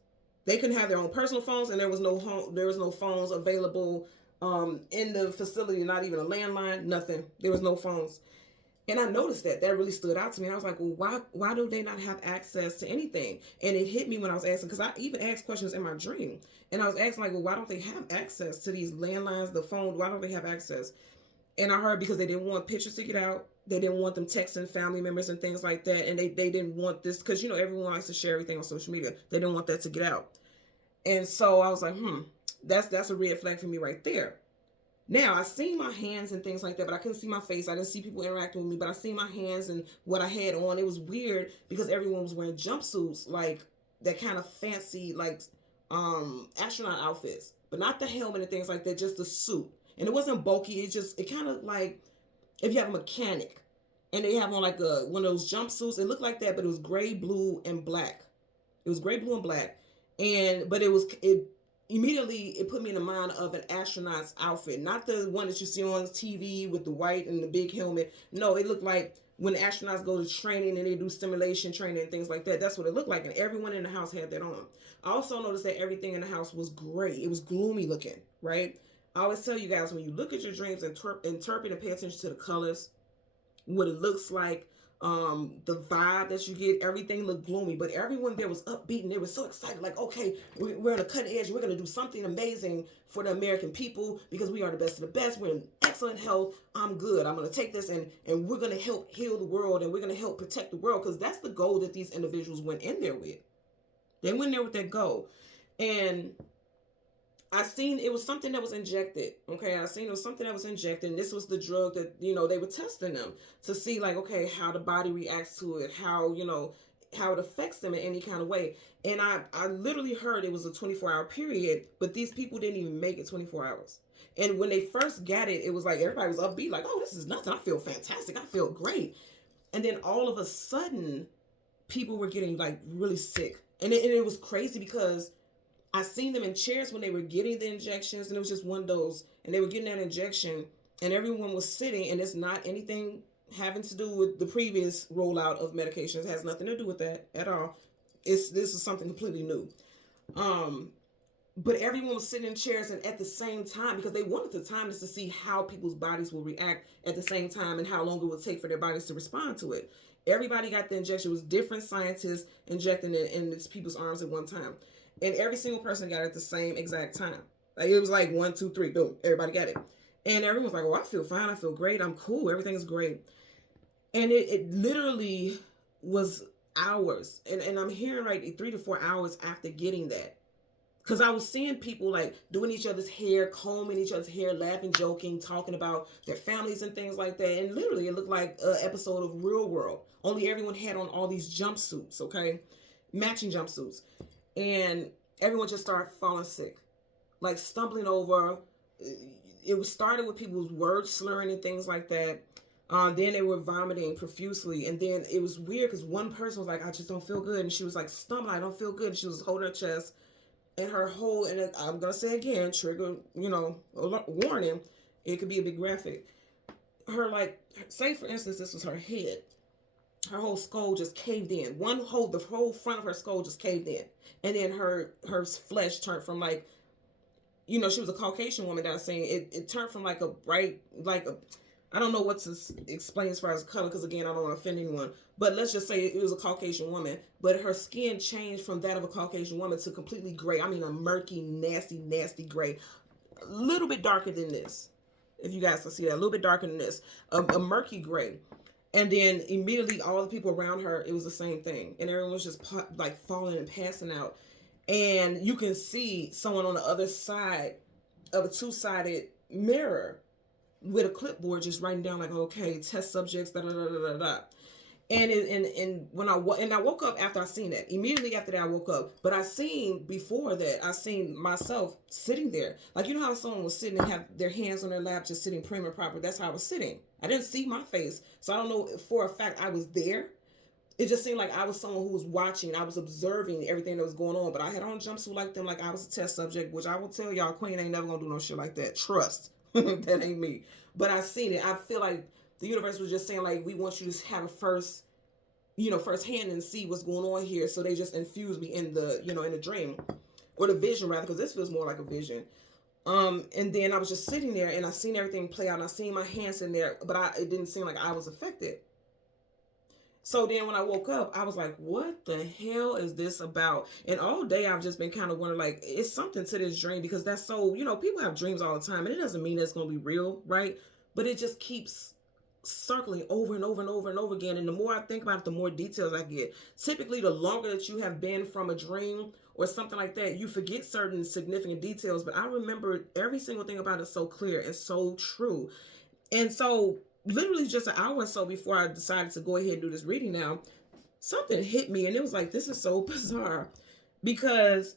They couldn't have their own personal phones, and there was no phones available in the facility, not even a landline, nothing. There was no phones. And I noticed that really stood out to me. And I was like, well, why do they not have access to anything? And it hit me when I was asking, because I even asked questions in my dream. And I was asking like, well, why don't they have access to these landlines, the phone? Why don't they have access? And I heard because they didn't want pictures to get out. They didn't want them texting family members and things like that. And they didn't want this, because, you know, everyone likes to share everything on social media. They didn't want that to get out. And so I was like, That's a red flag for me right there. Now, I seen my hands and things like that, but I couldn't see my face. I didn't see people interacting with me, but I seen my hands and what I had on. It was weird because everyone was wearing jumpsuits, like that kind of fancy, like astronaut outfits, but not the helmet and things like that, just the suit. And it wasn't bulky. It kind of like if you have a mechanic and they have on like one of those jumpsuits. It looked like that, but it was gray, blue, and black. It was gray, blue, and black. But it immediately it put me in the mind of an astronaut's outfit, not the one that you see on TV with the white and the big helmet. No, it looked like when astronauts go to training and they do simulation training and things like that. That's what it looked like, and everyone in the house had that on. I also noticed that everything in the house was gray. It was gloomy looking, right? I always tell you guys, when you look at your dreams, interpret and pay attention to the colors, what it looks like, the vibe that you get. Everything looked gloomy, but everyone there was upbeat and they were so excited, like, okay, we're on a cutting edge. We're going to do something amazing for the American people because we are the best of the best. We're in excellent health. I'm good. I'm going to take this and we're going to help heal the world, and we're going to help protect the world, because that's the goal that these individuals went in there with. They went there with that goal. And I seen it was something that was injected. Okay, I seen it was something that was injected, and this was the drug that, you know, they were testing them to see, like, okay, how the body reacts to it, how, you know, how it affects them in any kind of way. And I literally heard it was a 24-hour period, but these people didn't even make it 24 hours. And when they first got it, it was like everybody was upbeat, like, oh, this is nothing. I feel fantastic. I feel great. And then all of a sudden, people were getting like really sick. And it was crazy because I seen them in chairs when they were getting the injections, and it was just one dose, and they were getting that injection, and everyone was sitting, and it's not anything having to do with the previous rollout of medications. It has nothing to do with that at all. This is something completely new. But everyone was sitting in chairs, and at the same time, because they wanted the time to see how people's bodies will react at the same time and how long it would take for their bodies to respond to it. Everybody got the injection. It was different scientists injecting it in these people's arms at one time. And every single person got it at the same exact time. Like, it was like 1, 2, 3, boom, everybody got it. And everyone's like, oh, I feel fine, I feel great, I'm cool, everything is great. And it literally was hours. And I'm hearing like 3 to 4 hours after getting that. Because I was seeing people like doing each other's hair, combing each other's hair, laughing, joking, talking about their families and things like that. And literally it looked like an episode of Real World. Only everyone had on all these jumpsuits, okay? Matching jumpsuits. And everyone just started falling sick, like stumbling over. It was started with people's words slurring and things like that. Then they were vomiting profusely. And then it was weird because one person was like, I just don't feel good. And she was like, stumbling, I don't feel good. And she was holding her chest, and her whole, and I'm going to say again, trigger, you know, warning, it could be a bit graphic. Her, like, say for instance, this was her head. Her whole skull just caved in. The whole front of her skull just caved in. And then her flesh turned from, like, you know, she was a Caucasian woman that I was saying. It turned from like a bright, like a, I don't know what to explain as far as color, because again, I don't want to offend anyone. But let's just say it was a Caucasian woman. But her skin changed from that of a Caucasian woman to completely gray. I mean, a murky, nasty, nasty gray. A little bit darker than this. If you guys can see that. A little bit darker than this. A murky gray. And then immediately all the people around her, it was the same thing. And everyone was just like falling and passing out. And you can see someone on the other side of a two-sided mirror with a clipboard just writing down like, okay, test subjects, da da da da da. And when I woke up after I seen that. Immediately after that I woke up. But I seen before that, I seen myself sitting there. Like, you know how someone was sitting and have their hands on their lap just sitting prim and proper? That's how I was sitting. I didn't see my face. So I don't know for a fact I was there. It just seemed like I was someone who was watching. I was observing everything that was going on. But I had on a jumpsuit like them, like I was a test subject, which I will tell y'all, Queen ain't never gonna do no shit like that. Trust. That ain't me. But I seen it. I feel like the universe was just saying, like, we want you to have a first hand and see what's going on here. So they just infused me in the, in the dream, or the vision rather, because this feels more like a vision. And then I was just sitting there and I seen everything play out, and I seen my hands in there, but it didn't seem like I was affected. So then when I woke up, I was like, what the hell is this about? And all day I've just been kind of wondering, like, it's something to this dream, because that's so, people have dreams all the time, and it doesn't mean it's going to be real, right? But it just keeps circling over and over and over and over again. And the more I think about it, the more details I get. Typically, the longer that you have been from a dream, or something like that, you forget certain significant details. But I remember every single thing about it so clear and so true. And so, literally just an hour or so before I decided to go ahead and do this reading now, something hit me, and it was like, this is so bizarre, because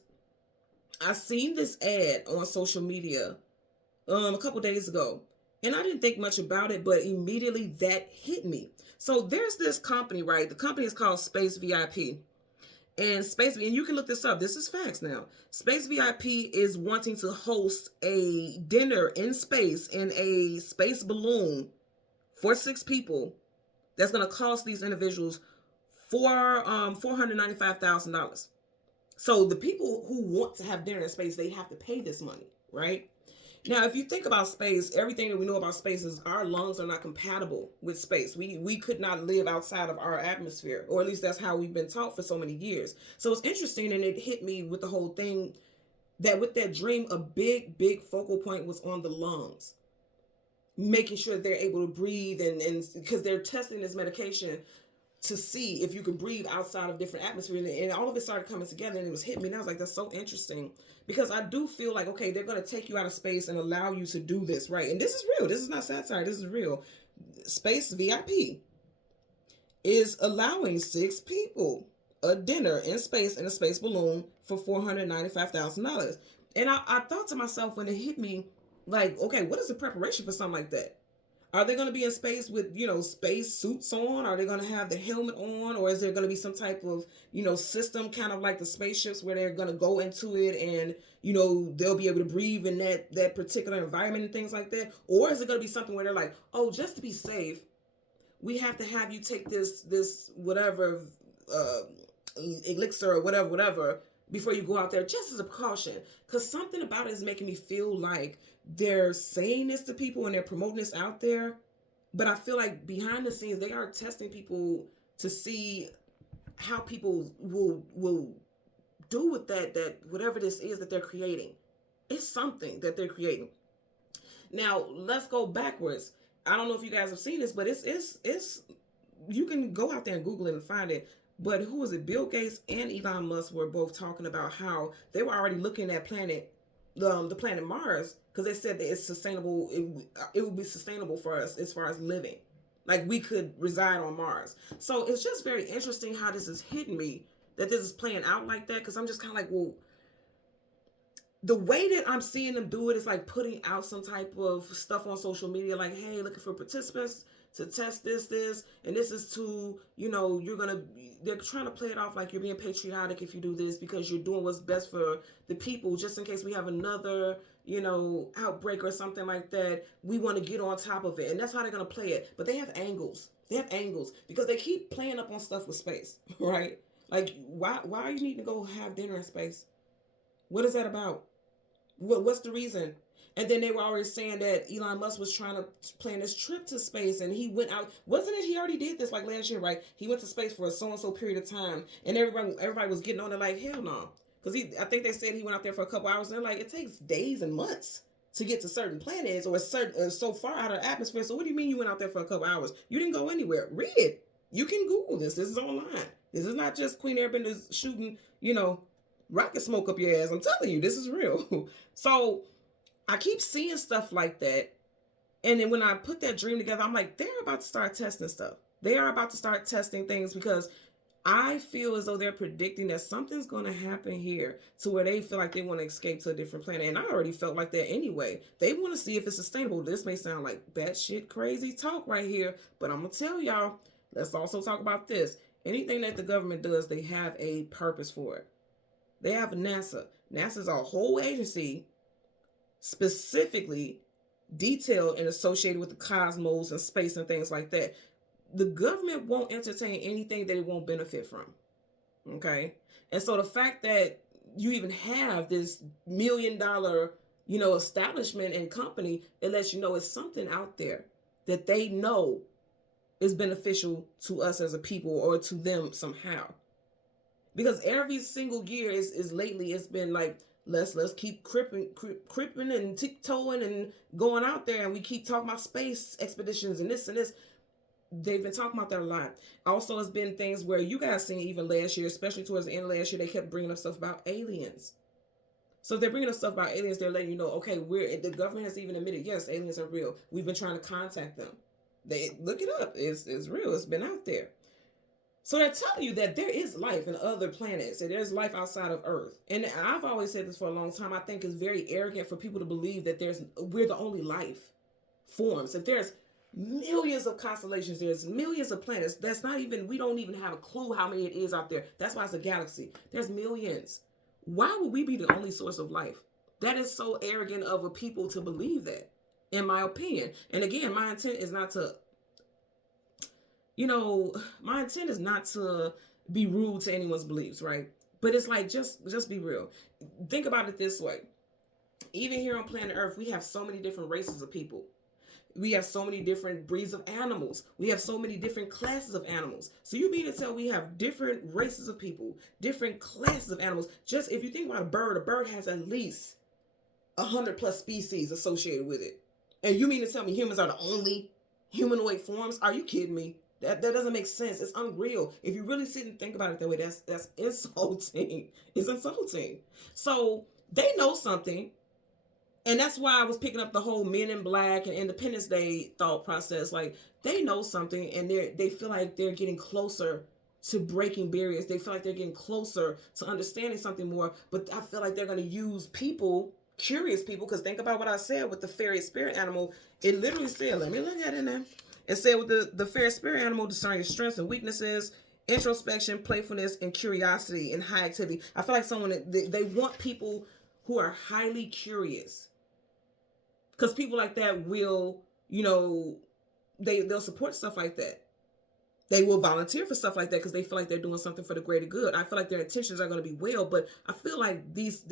I seen this ad on social media a couple days ago, and I didn't think much about it, but immediately that hit me. So there's this company, right? The company is called Space VIP. And and you can look this up. This is facts now. Space VIP is wanting to host a dinner in space in a space balloon for 6 people. That's going to cost these individuals $495,000. So the people who want to have dinner in space, they have to pay this money, right? Now, if you think about space, everything that we know about space is our lungs are not compatible with space. We could not live outside of our atmosphere, or at least that's how we've been taught for so many years. So it's interesting, and it hit me with the whole thing that with that dream, a big focal point was on the lungs, making sure they're able to breathe, and because they're testing this medication to see if you can breathe outside of different atmospheres. And all of it started coming together, and it was hitting me. And I was like, that's so interesting, because I do feel like, okay, they're going to take you out of space and allow you to do this, right? And this is real. This is not satire. This is real. Space VIP is allowing 6 people a dinner in space in a space balloon for $495,000. And I thought to myself when it hit me, like, okay, what is the preparation for something like that? Are they going to be in space with, space suits on? Are they going to have the helmet on? Or is there going to be some type of, system, kind of like the spaceships, where they're going to go into it and, they'll be able to breathe in that particular environment and things like that? Or is it going to be something where they're like, oh, just to be safe, we have to have you take this whatever elixir or whatever before you go out there, just as a precaution? Because something about it is making me feel like they're saying this to people and they're promoting this out there, but I feel like behind the scenes they are testing people to see how people will do with that whatever this is that they're creating. It's something that they're creating. Now let's go backwards. I don't know if you guys have seen this, but it's you can go out there and Google it and find it. But who was it? Bill Gates and Elon Musk were both talking about how they were already looking at the planet Mars, because they said that it's sustainable. It would be sustainable for us as far as living. Like, we could reside on Mars. So it's just very interesting how this is hitting me, that this is playing out like that. Because I'm just kind of like, well, the way that I'm seeing them do it is like putting out some type of stuff on social media, like, hey, looking for participants to test this, and this is to, they're trying to play it off like you're being patriotic if you do this, because you're doing what's best for the people, just in case we have another, outbreak or something like that. We want to get on top of it. And that's how they're going to play it. But they have angles. Because they keep playing up on stuff with space, right? Like, why are you needing to go have dinner in space? What is that about? What's the reason? And then they were already saying that Elon Musk was trying to plan this trip to space, and he went out. Wasn't it? He already did this like last year, right? He went to space for a so-and-so period of time, and everybody was getting on it like, hell no. Because I think they said he went out there for a couple hours, and they're like, it takes days and months to get to certain planets, or so far out of the atmosphere. So what do you mean you went out there for a couple hours? You didn't go anywhere. Read it. You can Google this. This is online. This is not just Queen Airbenders shooting, rocket smoke up your ass. I'm telling you, this is real. So I keep seeing stuff like that. And then when I put that dream together, I'm like, they're about to start testing stuff. They are about to start testing things, because I feel as though they're predicting that something's going to happen here to where they feel like they want to escape to a different planet. And I already felt like that anyway. They want to see if it's sustainable. This may sound like batshit crazy talk right here, but I'm going to tell y'all, let's also talk about this. Anything that the government does, they have a purpose for it. They have NASA. NASA's a whole agency specifically detailed and associated with the cosmos and space and things like that. The government won't entertain anything that it won't benefit from. Okay? And so the fact that you even have this $1 million, establishment and company, it lets you know it's something out there that they know is beneficial to us as a people, or to them somehow. Because every single year is lately, it's been like, let's keep cripping and tiptoeing and going out there, and we keep talking about space expeditions and this and this. they've been talking about that a lot. Also, it's been things where you guys seen even last year, especially towards the end of last year, they kept bringing up stuff about aliens. So if they're bringing up stuff about aliens, they're letting you know, okay, the government has even admitted, yes, aliens are real. We've been trying to contact them. They look it up. It's real. It's been out there. So they're telling you that there is life in other planets, and there's life outside of Earth. And I've always said this for a long time. I think it's very arrogant for people to believe that we're the only life forms. If there's millions of constellations, there's millions of planets. We don't even have a clue how many it is out there. That's why it's a galaxy. There's millions. Why would we be the only source of life? That is so arrogant of a people to believe that, in my opinion. And again, my intent is not to be rude to anyone's beliefs, right? But it's like, just be real. Think about it this way. Even here on planet Earth, we have so many different races of people. We have so many different breeds of animals. We have so many different classes of animals. So you mean to tell we have different races of people, different classes of animals. Just if you think about a bird has at least 100+ species associated with it. And you mean to tell me humans are the only humanoid forms? Are you kidding me? That doesn't make sense. It's unreal. If you really sit and think about it that way, that's insulting. It's insulting. So they know something. And that's why I was picking up the whole Men in Black and Independence Day thought process. Like, they know something, and they feel like they're getting closer to breaking barriers. They feel like they're getting closer to understanding something more. But I feel like they're going to use people, curious people, because think about what I said with the fairy spirit animal. It literally said, let me look at it now. It said with the fairy spirit animal, discerning strengths and weaknesses, introspection, playfulness, and curiosity, and high activity. I feel like they want people who are highly curious. Because people like that will, they'll support stuff like that. They will volunteer for stuff like that because they feel like they're doing something for the greater good. I feel like their intentions are going to be well, but I feel like these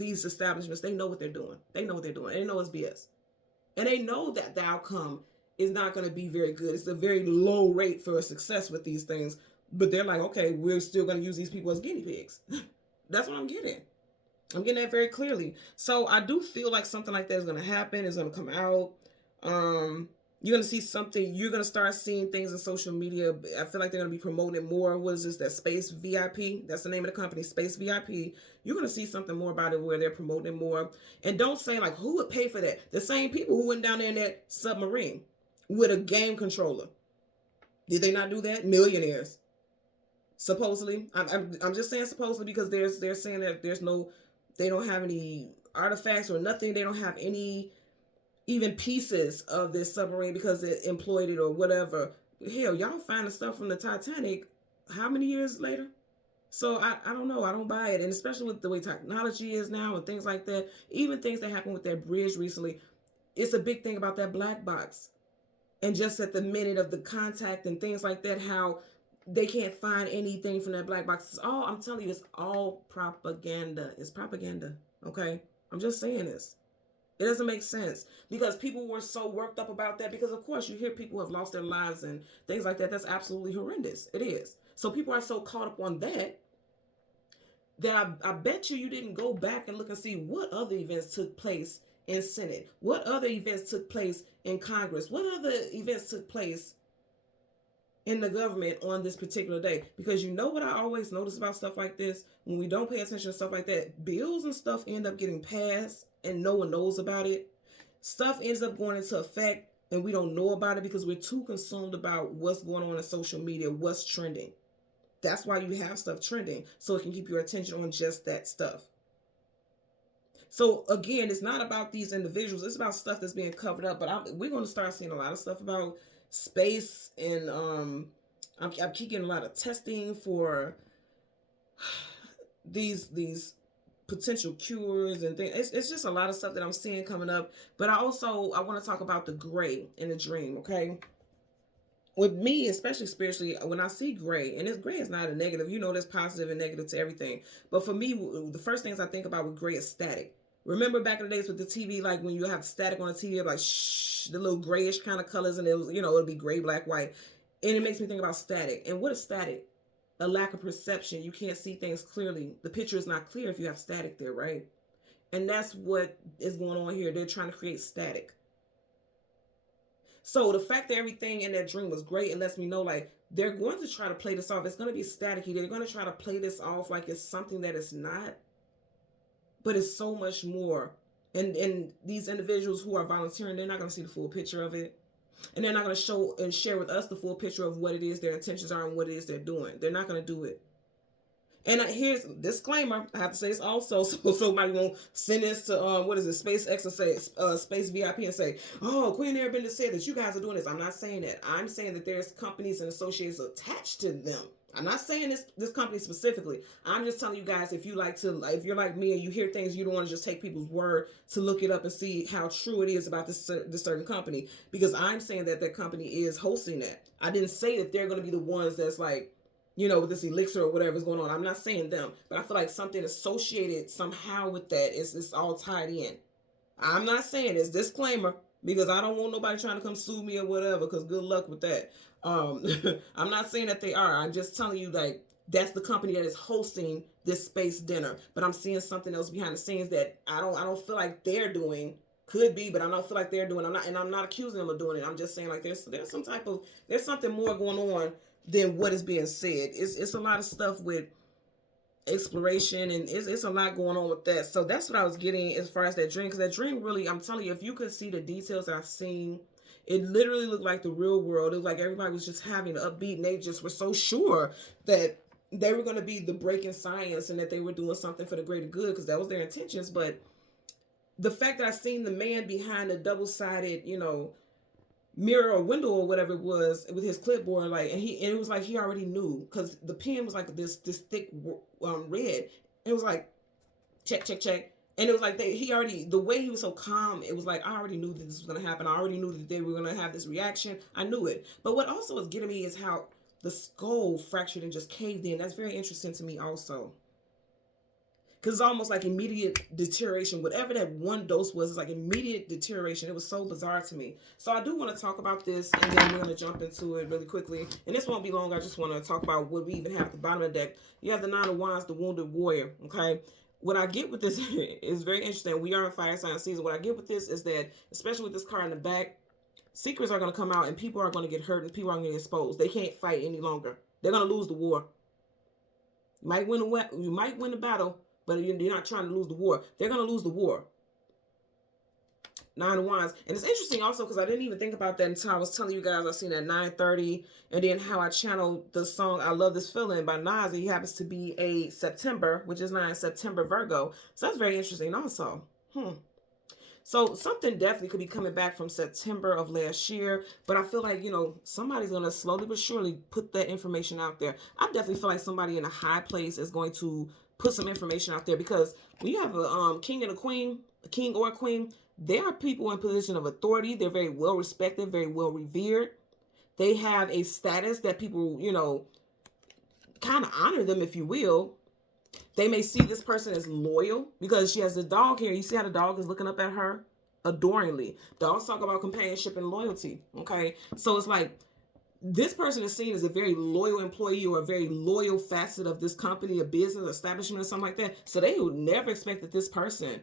establishments, they know what they're doing. They know what they're doing. They know it's BS. And they know that the outcome is not going to be very good. It's a very low rate for success with these things. But they're like, okay, we're still going to use these people as guinea pigs. That's what I'm getting. I'm getting that very clearly. So I do feel like something like that is going to happen. It's going to come out. You're going to see something. You're going to start seeing things in social media. I feel like they're going to be promoting it more. What is this? That Space VIP? That's the name of the company, Space VIP. You're going to see something more about it where they're promoting it more. And don't say, like, who would pay for that? The same people who went down there in that submarine with a game controller. Did they not do that? Millionaires. Supposedly. I'm just saying supposedly because they're saying that they don't have any artifacts or nothing. They don't have any even pieces of this submarine because it employed it or whatever. Hell, y'all find the stuff from the Titanic how many years later? So I don't know. I don't buy it. And especially with the way technology is now and things like that, even things that happened with that bridge recently, it's a big thing about that black box. And just at the minute of the contact and things like that, how they can't find anything from that black box. I'm telling you, it's all propaganda. It's propaganda, okay? I'm just saying this. It doesn't make sense because people were so worked up about that because, of course, you hear people have lost their lives and things like that. That's absolutely horrendous. It is. So people are so caught up on that I bet you didn't go back and look and see what other events took place in Senate, what other events took place in Congress, what other events took place in the government on this particular day. Because you know what I always notice about stuff like this? When we don't pay attention to stuff like that, bills and stuff end up getting passed and no one knows about it. Stuff ends up going into effect and we don't know about it because we're too consumed about what's going on in social media, what's trending. That's why you have stuff trending, so it can keep your attention on just that stuff. So again, it's not about these individuals. It's about stuff that's being covered up. But we're going to start seeing a lot of stuff about space, and I'm keep getting a lot of testing for these potential cures and things. It's just a lot of stuff that I'm seeing coming up. But I want to talk about the gray in the dream. Okay. With me, especially spiritually, when I see gray, and this gray is not a negative, there's positive and negative to everything. But for me, the first things I think about with gray is static. Remember back in the days with the TV, like when you have static on the TV, like the little grayish kind of colors, and it was, it'll be gray, black, white. And it makes me think about static. And what is static? A lack of perception. You can't see things clearly. The picture is not clear if you have static there, right? And that's what is going on here. They're trying to create static. So the fact that everything in that dream was great, it lets me know like they're going to try to play this off. It's going to be staticky. They're going to try to play this off like it's something that it's not, but it's so much more. And these individuals who are volunteering, they're not going to see the full picture of it. And they're not going to show and share with us the full picture of what it is their intentions are and what it is they're doing. They're not going to do it. And here's a disclaimer. I have to say this also, so somebody won't send this to SpaceX and say Space VIP and say, "Oh, Queen Airbender said that you guys are doing this." I'm not saying that. I'm saying that there's companies and associates attached to them. I'm not saying this company specifically. I'm just telling you guys, if you're like me and you hear things, you don't want to just take people's word, to look it up and see how true it is about this certain company, because I'm saying that that company is hosting that. I didn't say that they're going to be the ones that's like, with this elixir or whatever is going on. I'm not saying them, but I feel like something associated somehow with that is all tied in. I'm not saying this, disclaimer, because I don't want nobody trying to come sue me or whatever, because good luck with that. I'm not saying that they are. I'm just telling you, like, that's the company that is hosting this space dinner. But I'm seeing something else behind the scenes that I don't feel like they're doing. Could be, but I don't feel like they're doing. I'm not accusing them of doing it. I'm just saying like there's something more going on than what is being said. It's a lot of stuff with exploration, and it's a lot going on with that. So that's what I was getting as far as that dream, because that dream really, I'm telling you, if you could see the details that I've seen, it literally looked like the real world. It was like everybody was just having an upbeat, and they just were so sure that they were going to be the break in science and that they were doing something for the greater good, because that was their intentions. But the fact that I seen the man behind the double-sided, mirror or window or whatever it was with his clipboard, like, and it was like he already knew, because the pen was like this thick red. It was like check, and it was like the way he was so calm, it was like I already knew that this was gonna happen. I already knew that they were gonna have this reaction. I knew it. But what also was getting me is how the skull fractured and just caved in. That's very interesting to me also. Because it's almost like immediate deterioration. Whatever that one dose was, it's like immediate deterioration. It was so bizarre to me. So I do want to talk about this, and then we're going to jump into it really quickly. And this won't be long. I just want to talk about what we even have at the bottom of the deck. You have the Nine of Wands, the Wounded Warrior, okay? What I get with this is very interesting. We are in fire sign season. What I get with this is that, especially with this card in the back, secrets are going to come out, and people are going to get hurt, and people are going to get exposed. They can't fight any longer. They're going to lose the war. You might win the battle, but you're not trying to lose the war. They're going to lose the war. Nine of Wands. And it's interesting also because I didn't even think about that until I was telling you guys I seen at 9:30, and then how I channeled the song I Love This Feeling by Nas. He happens to be a September, which is 9 September Virgo. So that's very interesting also. So something definitely could be coming back from September of last year, but I feel like, somebody's going to slowly but surely put that information out there. I definitely feel like somebody in a high place is going to put some information out there, because when you have a king and a queen, a king or a queen, they are people in position of authority. They're very well respected, very well revered. They have a status that people, kind of honor them, if you will. They may see this person as loyal because she has a dog here. You see how the dog is looking up at her adoringly. Dogs talk about companionship and loyalty. Okay. So it's like this person is seen as a very loyal employee or a very loyal facet of this company, a business establishment or something like that. So they would never expect that this person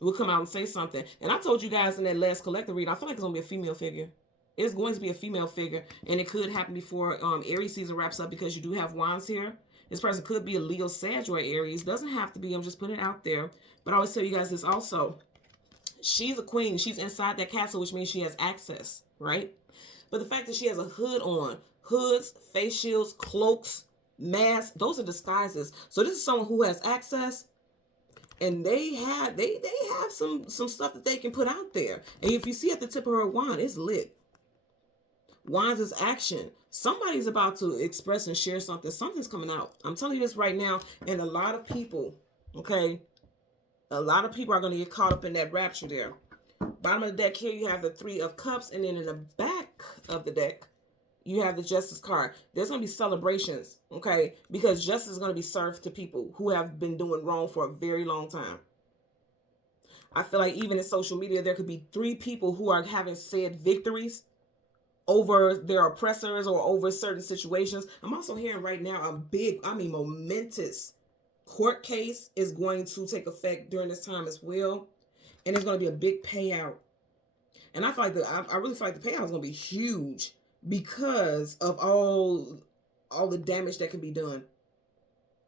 will come out and say something. And I told you guys in that last collective read, I feel like it's going to be a female figure. It's going to be a female figure. And it could happen before Aries season wraps up, because you do have wands here. This person could be a Leo, Sag, or Aries. Doesn't have to be. I'm just putting it out there. But I always tell you guys this also. She's a queen. She's inside that castle, which means she has access, right? But the fact that she has a hood on, hoods, face shields, cloaks, masks, those are disguises. So this is someone who has access, and they have some stuff that they can put out there. And if you see at the tip of her wand, it's lit. Wands is action. Somebody's about to express and share something. Something's coming out. I'm telling you this right now. And a lot of people, okay, a lot of people are going to get caught up in that rapture there. Bottom of the deck here, you have the Three of Cups. And then in the back of the deck, you have the Justice card. There's going to be celebrations, okay, because justice is going to be served to people who have been doing wrong for a very long time. I feel like even in social media, there could be 3 people who are having said victories over their oppressors or over certain situations. I'm also hearing right now a momentous court case is going to take effect during this time as well. And it's going to be a big payout. And I feel like I really feel like the payout is going to be huge because of all the damage that can be done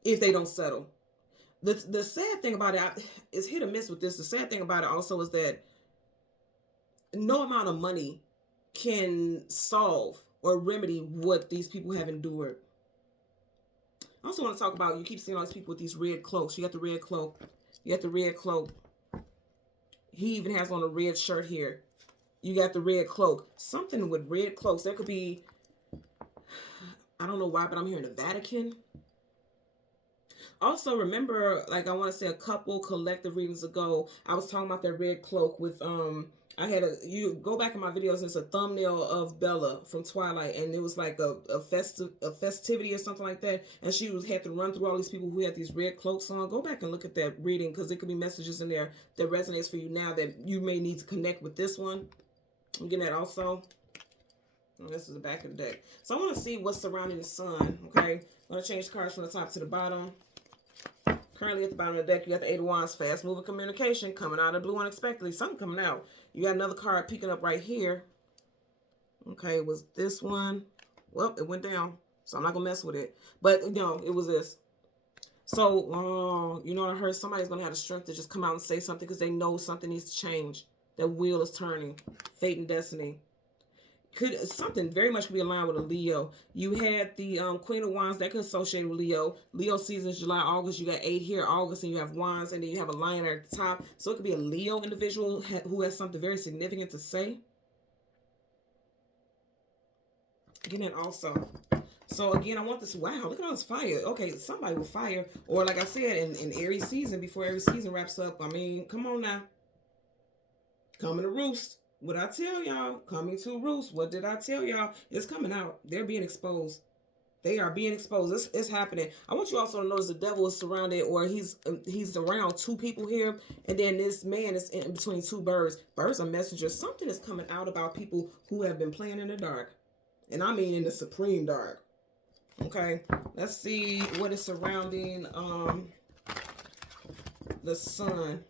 if they don't settle. The sad thing about it is hit or miss with this. The sad thing about it also is that no amount of money can solve or remedy what these people have endured. I also want to talk about, you keep seeing all these people with these red cloaks. You got the red cloak. You got the red cloak. He even has on a red shirt here. You got the red cloak. Something with red cloaks. There could be, I don't know why, but I'm hearing the Vatican. Also, remember, like I want to say a couple collective readings ago, I was talking about that red cloak with, I had you go back in my videos, and it's a thumbnail of Bella from Twilight, and it was like a festivity or something like that, and she had to run through all these people who had these red cloaks on. Go back and look at that reading, because there could be messages in there that resonates for you now that you may need to connect with this one. I'm getting that also. Oh, this is the back of the deck. So I want to see what's surrounding the sun, okay? I'm going to change the cards from the top to the bottom. Currently at the bottom of the deck, you got the Eight of Wands, fast moving communication, coming out of the blue unexpectedly. Something coming out. You got another card peeking up right here. Okay, it was this one. Well, it went down, so I'm not going to mess with it. But, no, it was this. So, you know what I heard? Somebody's going to have the strength to just come out and say something because they know something needs to change. That wheel is turning. Fate and destiny. Something very much could be aligned with a Leo. You had the Queen of Wands that could associate with Leo. Leo season is July, August. You got 8 here, August, and you have Wands, and then you have a lion at the top. So it could be a Leo individual who has something very significant to say. Getting it also. So again, I want this. Wow, look at all this fire. Okay, somebody with fire, or like I said, in Aries season, before every season wraps up. I mean, come on now. Coming to roost. What I tell y'all, coming to roost. What did I tell y'all? It's coming out. They're being exposed. They are being exposed. It's happening. I want you also to notice the devil is surrounded, or he's around 2 people here, and then this man is in between 2 birds. Birds are messengers. Something is coming out about people who have been playing in the dark, and I mean in the supreme dark. Okay, let's see what is surrounding the sun.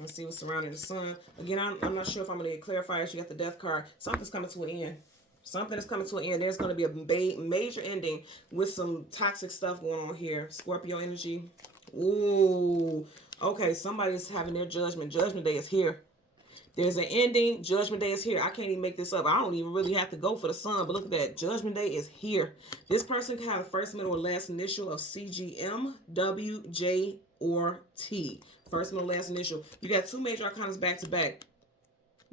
Let's see what's surrounding the sun. Again, I'm not sure if I'm going to get clarifiers. You got the death card. Something's coming to an end. Something is coming to an end. There's going to be a major ending with some toxic stuff going on here. Scorpio energy. Ooh. Okay, somebody's having their judgment. Judgment day is here. There's an ending. Judgment day is here. I can't even make this up. I don't even really have to go for the sun, but look at that. Judgment day is here. This person can have the first, middle, or last initial of CGM, W, J, or T. First, middle, last initial. You got 2 major arcanas back to back.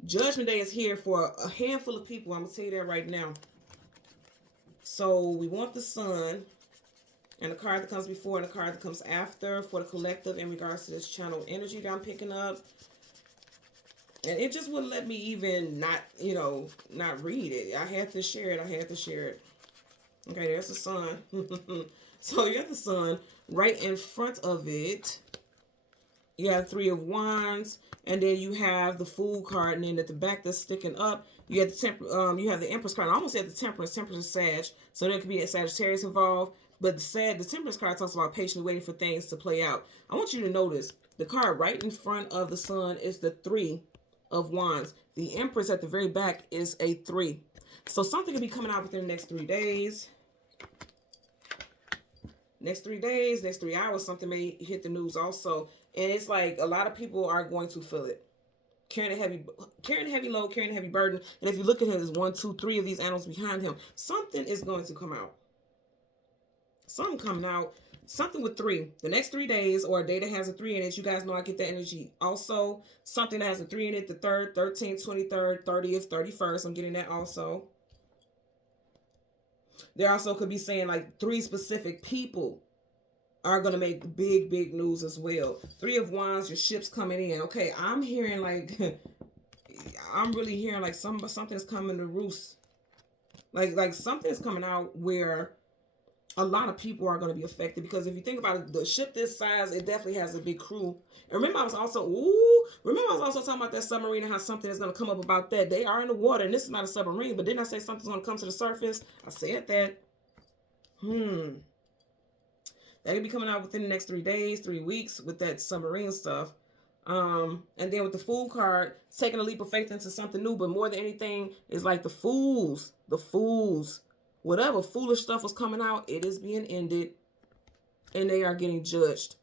Judgment day is here for a handful of people. I'm going to tell you that right now. So we want the sun and the card that comes before and the card that comes after for the collective in regards to this channel energy that I'm picking up. And it just wouldn't let me even not read it. I had to share it. Okay, there's the sun. So you got the sun right in front of it. You have 3 of Wands, and then you have the Fool card, and then at the back that's sticking up, you have the Empress card. I almost said the Temperance. Temperance is Sag, so there could be a Sagittarius involved. But the Temperance card talks about patiently waiting for things to play out. I want you to notice the card right in front of the sun is the 3 of Wands. The Empress at the very back is a 3. So something could be coming out within the next 3 days. Next 3 days, next 3 hours, something may hit the news also. And it's like a lot of people are going to feel it. Carrying a heavy load, carrying a heavy burden. And if you look at him, there's 1, 2, 3 of these animals behind him. Something is going to come out. Something coming out. Something with 3. The next 3 days, or a day that has a 3 in it. You guys know I get that energy. Also, something that has a 3 in it. The 3rd, 13th, 23rd, 30th, 31st. I'm getting that also. There also could be saying like 3 specific people are going to make big, big news as well. 3 of Wands, your ship's coming in. Okay, I'm hearing like, I'm really hearing like something's coming to roost. Like something's coming out where a lot of people are going to be affected. Because if you think about it, the ship this size, it definitely has a big crew. And remember, I was also talking about that submarine and how something is going to come up about that. They are in the water, and this is not a submarine. But didn't I say something's going to come to the surface? I said that. That could be coming out within the next 3 days, 3 weeks with that submarine stuff. And then with the Fool card, taking a leap of faith into something new. But more than anything, is like the fools. The fools. Whatever foolish stuff was coming out, it is being ended. And they are getting judged.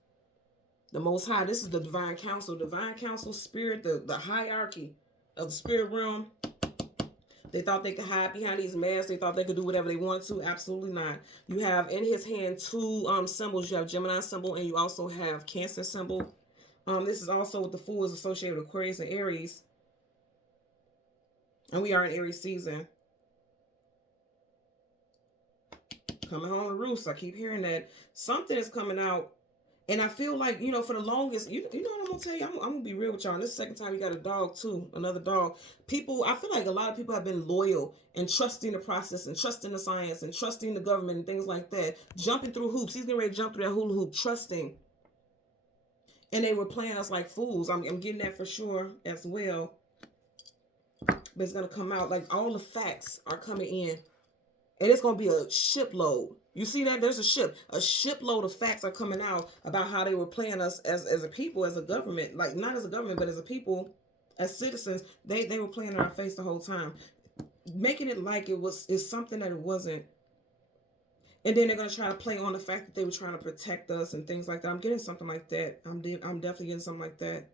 The Most High, this is the Divine Council. Divine Council, Spirit, the hierarchy of the spirit realm. They thought they could hide behind these masks. They thought they could do whatever they wanted to. Absolutely not. You have in his hand 2 symbols. You have Gemini symbol and you also have Cancer symbol. This is also with the Fool is associated with Aquarius and Aries. And we are in Aries season. Coming home to roost. I keep hearing that. Something is coming out. And I feel like, you know, for the longest, you know what I'm going to tell you? I'm going to be real with y'all. And this is the second time you got a dog, too. Another dog. People, I feel like a lot of people have been loyal and trusting the process and trusting the science and trusting the government and things like that. Jumping through hoops. He's getting ready to jump through that hula hoop, trusting. And they were playing us like fools. I'm getting that for sure as well. But it's going to come out. Like, all the facts are coming in. And it's going to be a shipload. You see that? There's a ship. A shipload of facts are coming out about how they were playing us as a people, as a government. Like, not as a government, but as a people, as citizens. They were playing in our face the whole time. Making it like it's something that it wasn't. And then they're going to try to play on the fact that they were trying to protect us and things like that. I'm getting something like that. I'm definitely getting something like that.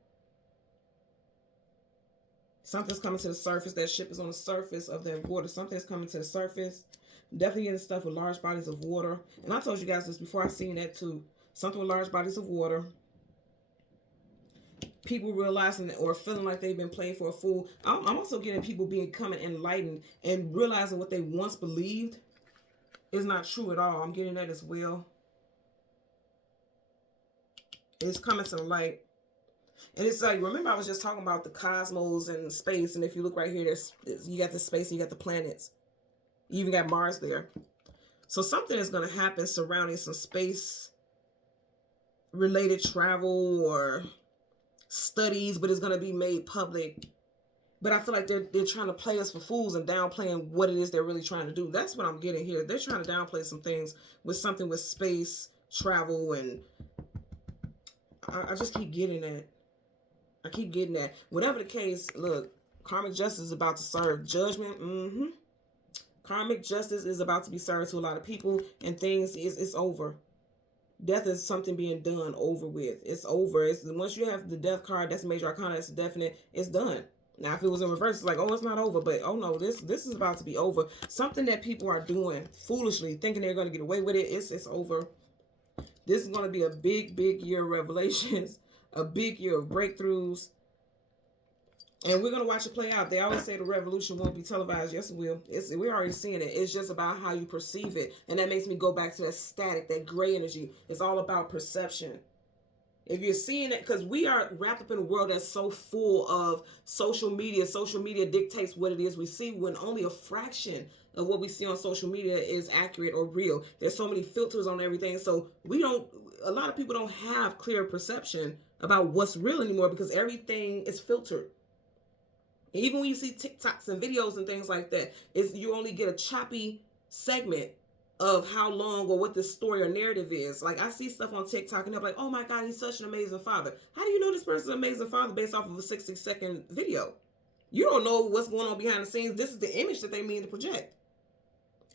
Something's coming to the surface. That ship is on the surface of that water. Something's coming to the surface. Definitely getting stuff with large bodies of water. And I told you guys this before. I seen that too. Something with large bodies of water. People realizing or feeling like they've been playing for a fool. I'm also getting people becoming enlightened and realizing what they once believed is not true at all. I'm getting that as well. It's coming to the light. And it's like, remember I was just talking about the cosmos and space. And if you look right here, you got the space and you got the planets. You even got Mars there. So something is going to happen surrounding some space-related travel or studies, but it's going to be made public. But I feel like they're trying to play us for fools and downplaying what it is they're really trying to do. That's what I'm getting here. They're trying to downplay some things with something with space, travel, and I just keep getting that. I keep getting that. Whatever the case, look, karmic justice is about to serve judgment. Karmic justice is about to be served to a lot of people, and things it's over. Death is something being done over with. It's over. Once you have the death card, that's a major arcana, that's definite, it's done. Now, if it was in reverse, it's like, oh, it's not over. But, oh, no, this is about to be over. Something that people are doing foolishly, thinking they're going to get away with it, it's over. This is going to be a big, big year of revelations, a big year of breakthroughs. And we're going to watch it play out. They always say the revolution won't be televised. Yes, it will. We're already seeing it. It's just about how you perceive it. And that makes me go back to that static, that gray energy. It's all about perception. If you're seeing it, because we are wrapped up in a world that's so full of social media. Social media dictates what it is we see, when only a fraction of what we see on social media is accurate or real. There's so many filters on everything. So a lot of people don't have clear perception about what's real anymore because everything is filtered. Even when you see TikToks and videos and things like that, you only get a choppy segment of how long or what the story or narrative is. Like, I see stuff on TikTok and they're like, oh my God, he's such an amazing father. How do you know this person's an amazing father based off of a 60-second video? You don't know what's going on behind the scenes. This is the image that they mean to project.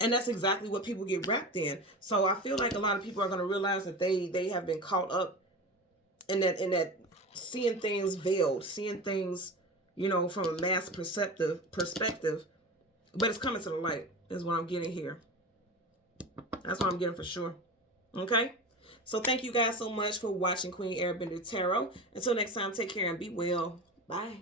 And that's exactly what people get wrapped in. So I feel like a lot of people are going to realize that they have been caught up in that seeing things veiled, seeing things, you know, from a mass perspective, but it's coming to the light is what I'm getting here. That's what I'm getting for sure. Okay. So thank you guys so much for watching Queen Airbender Tarot. Until next time, take care and be well. Bye.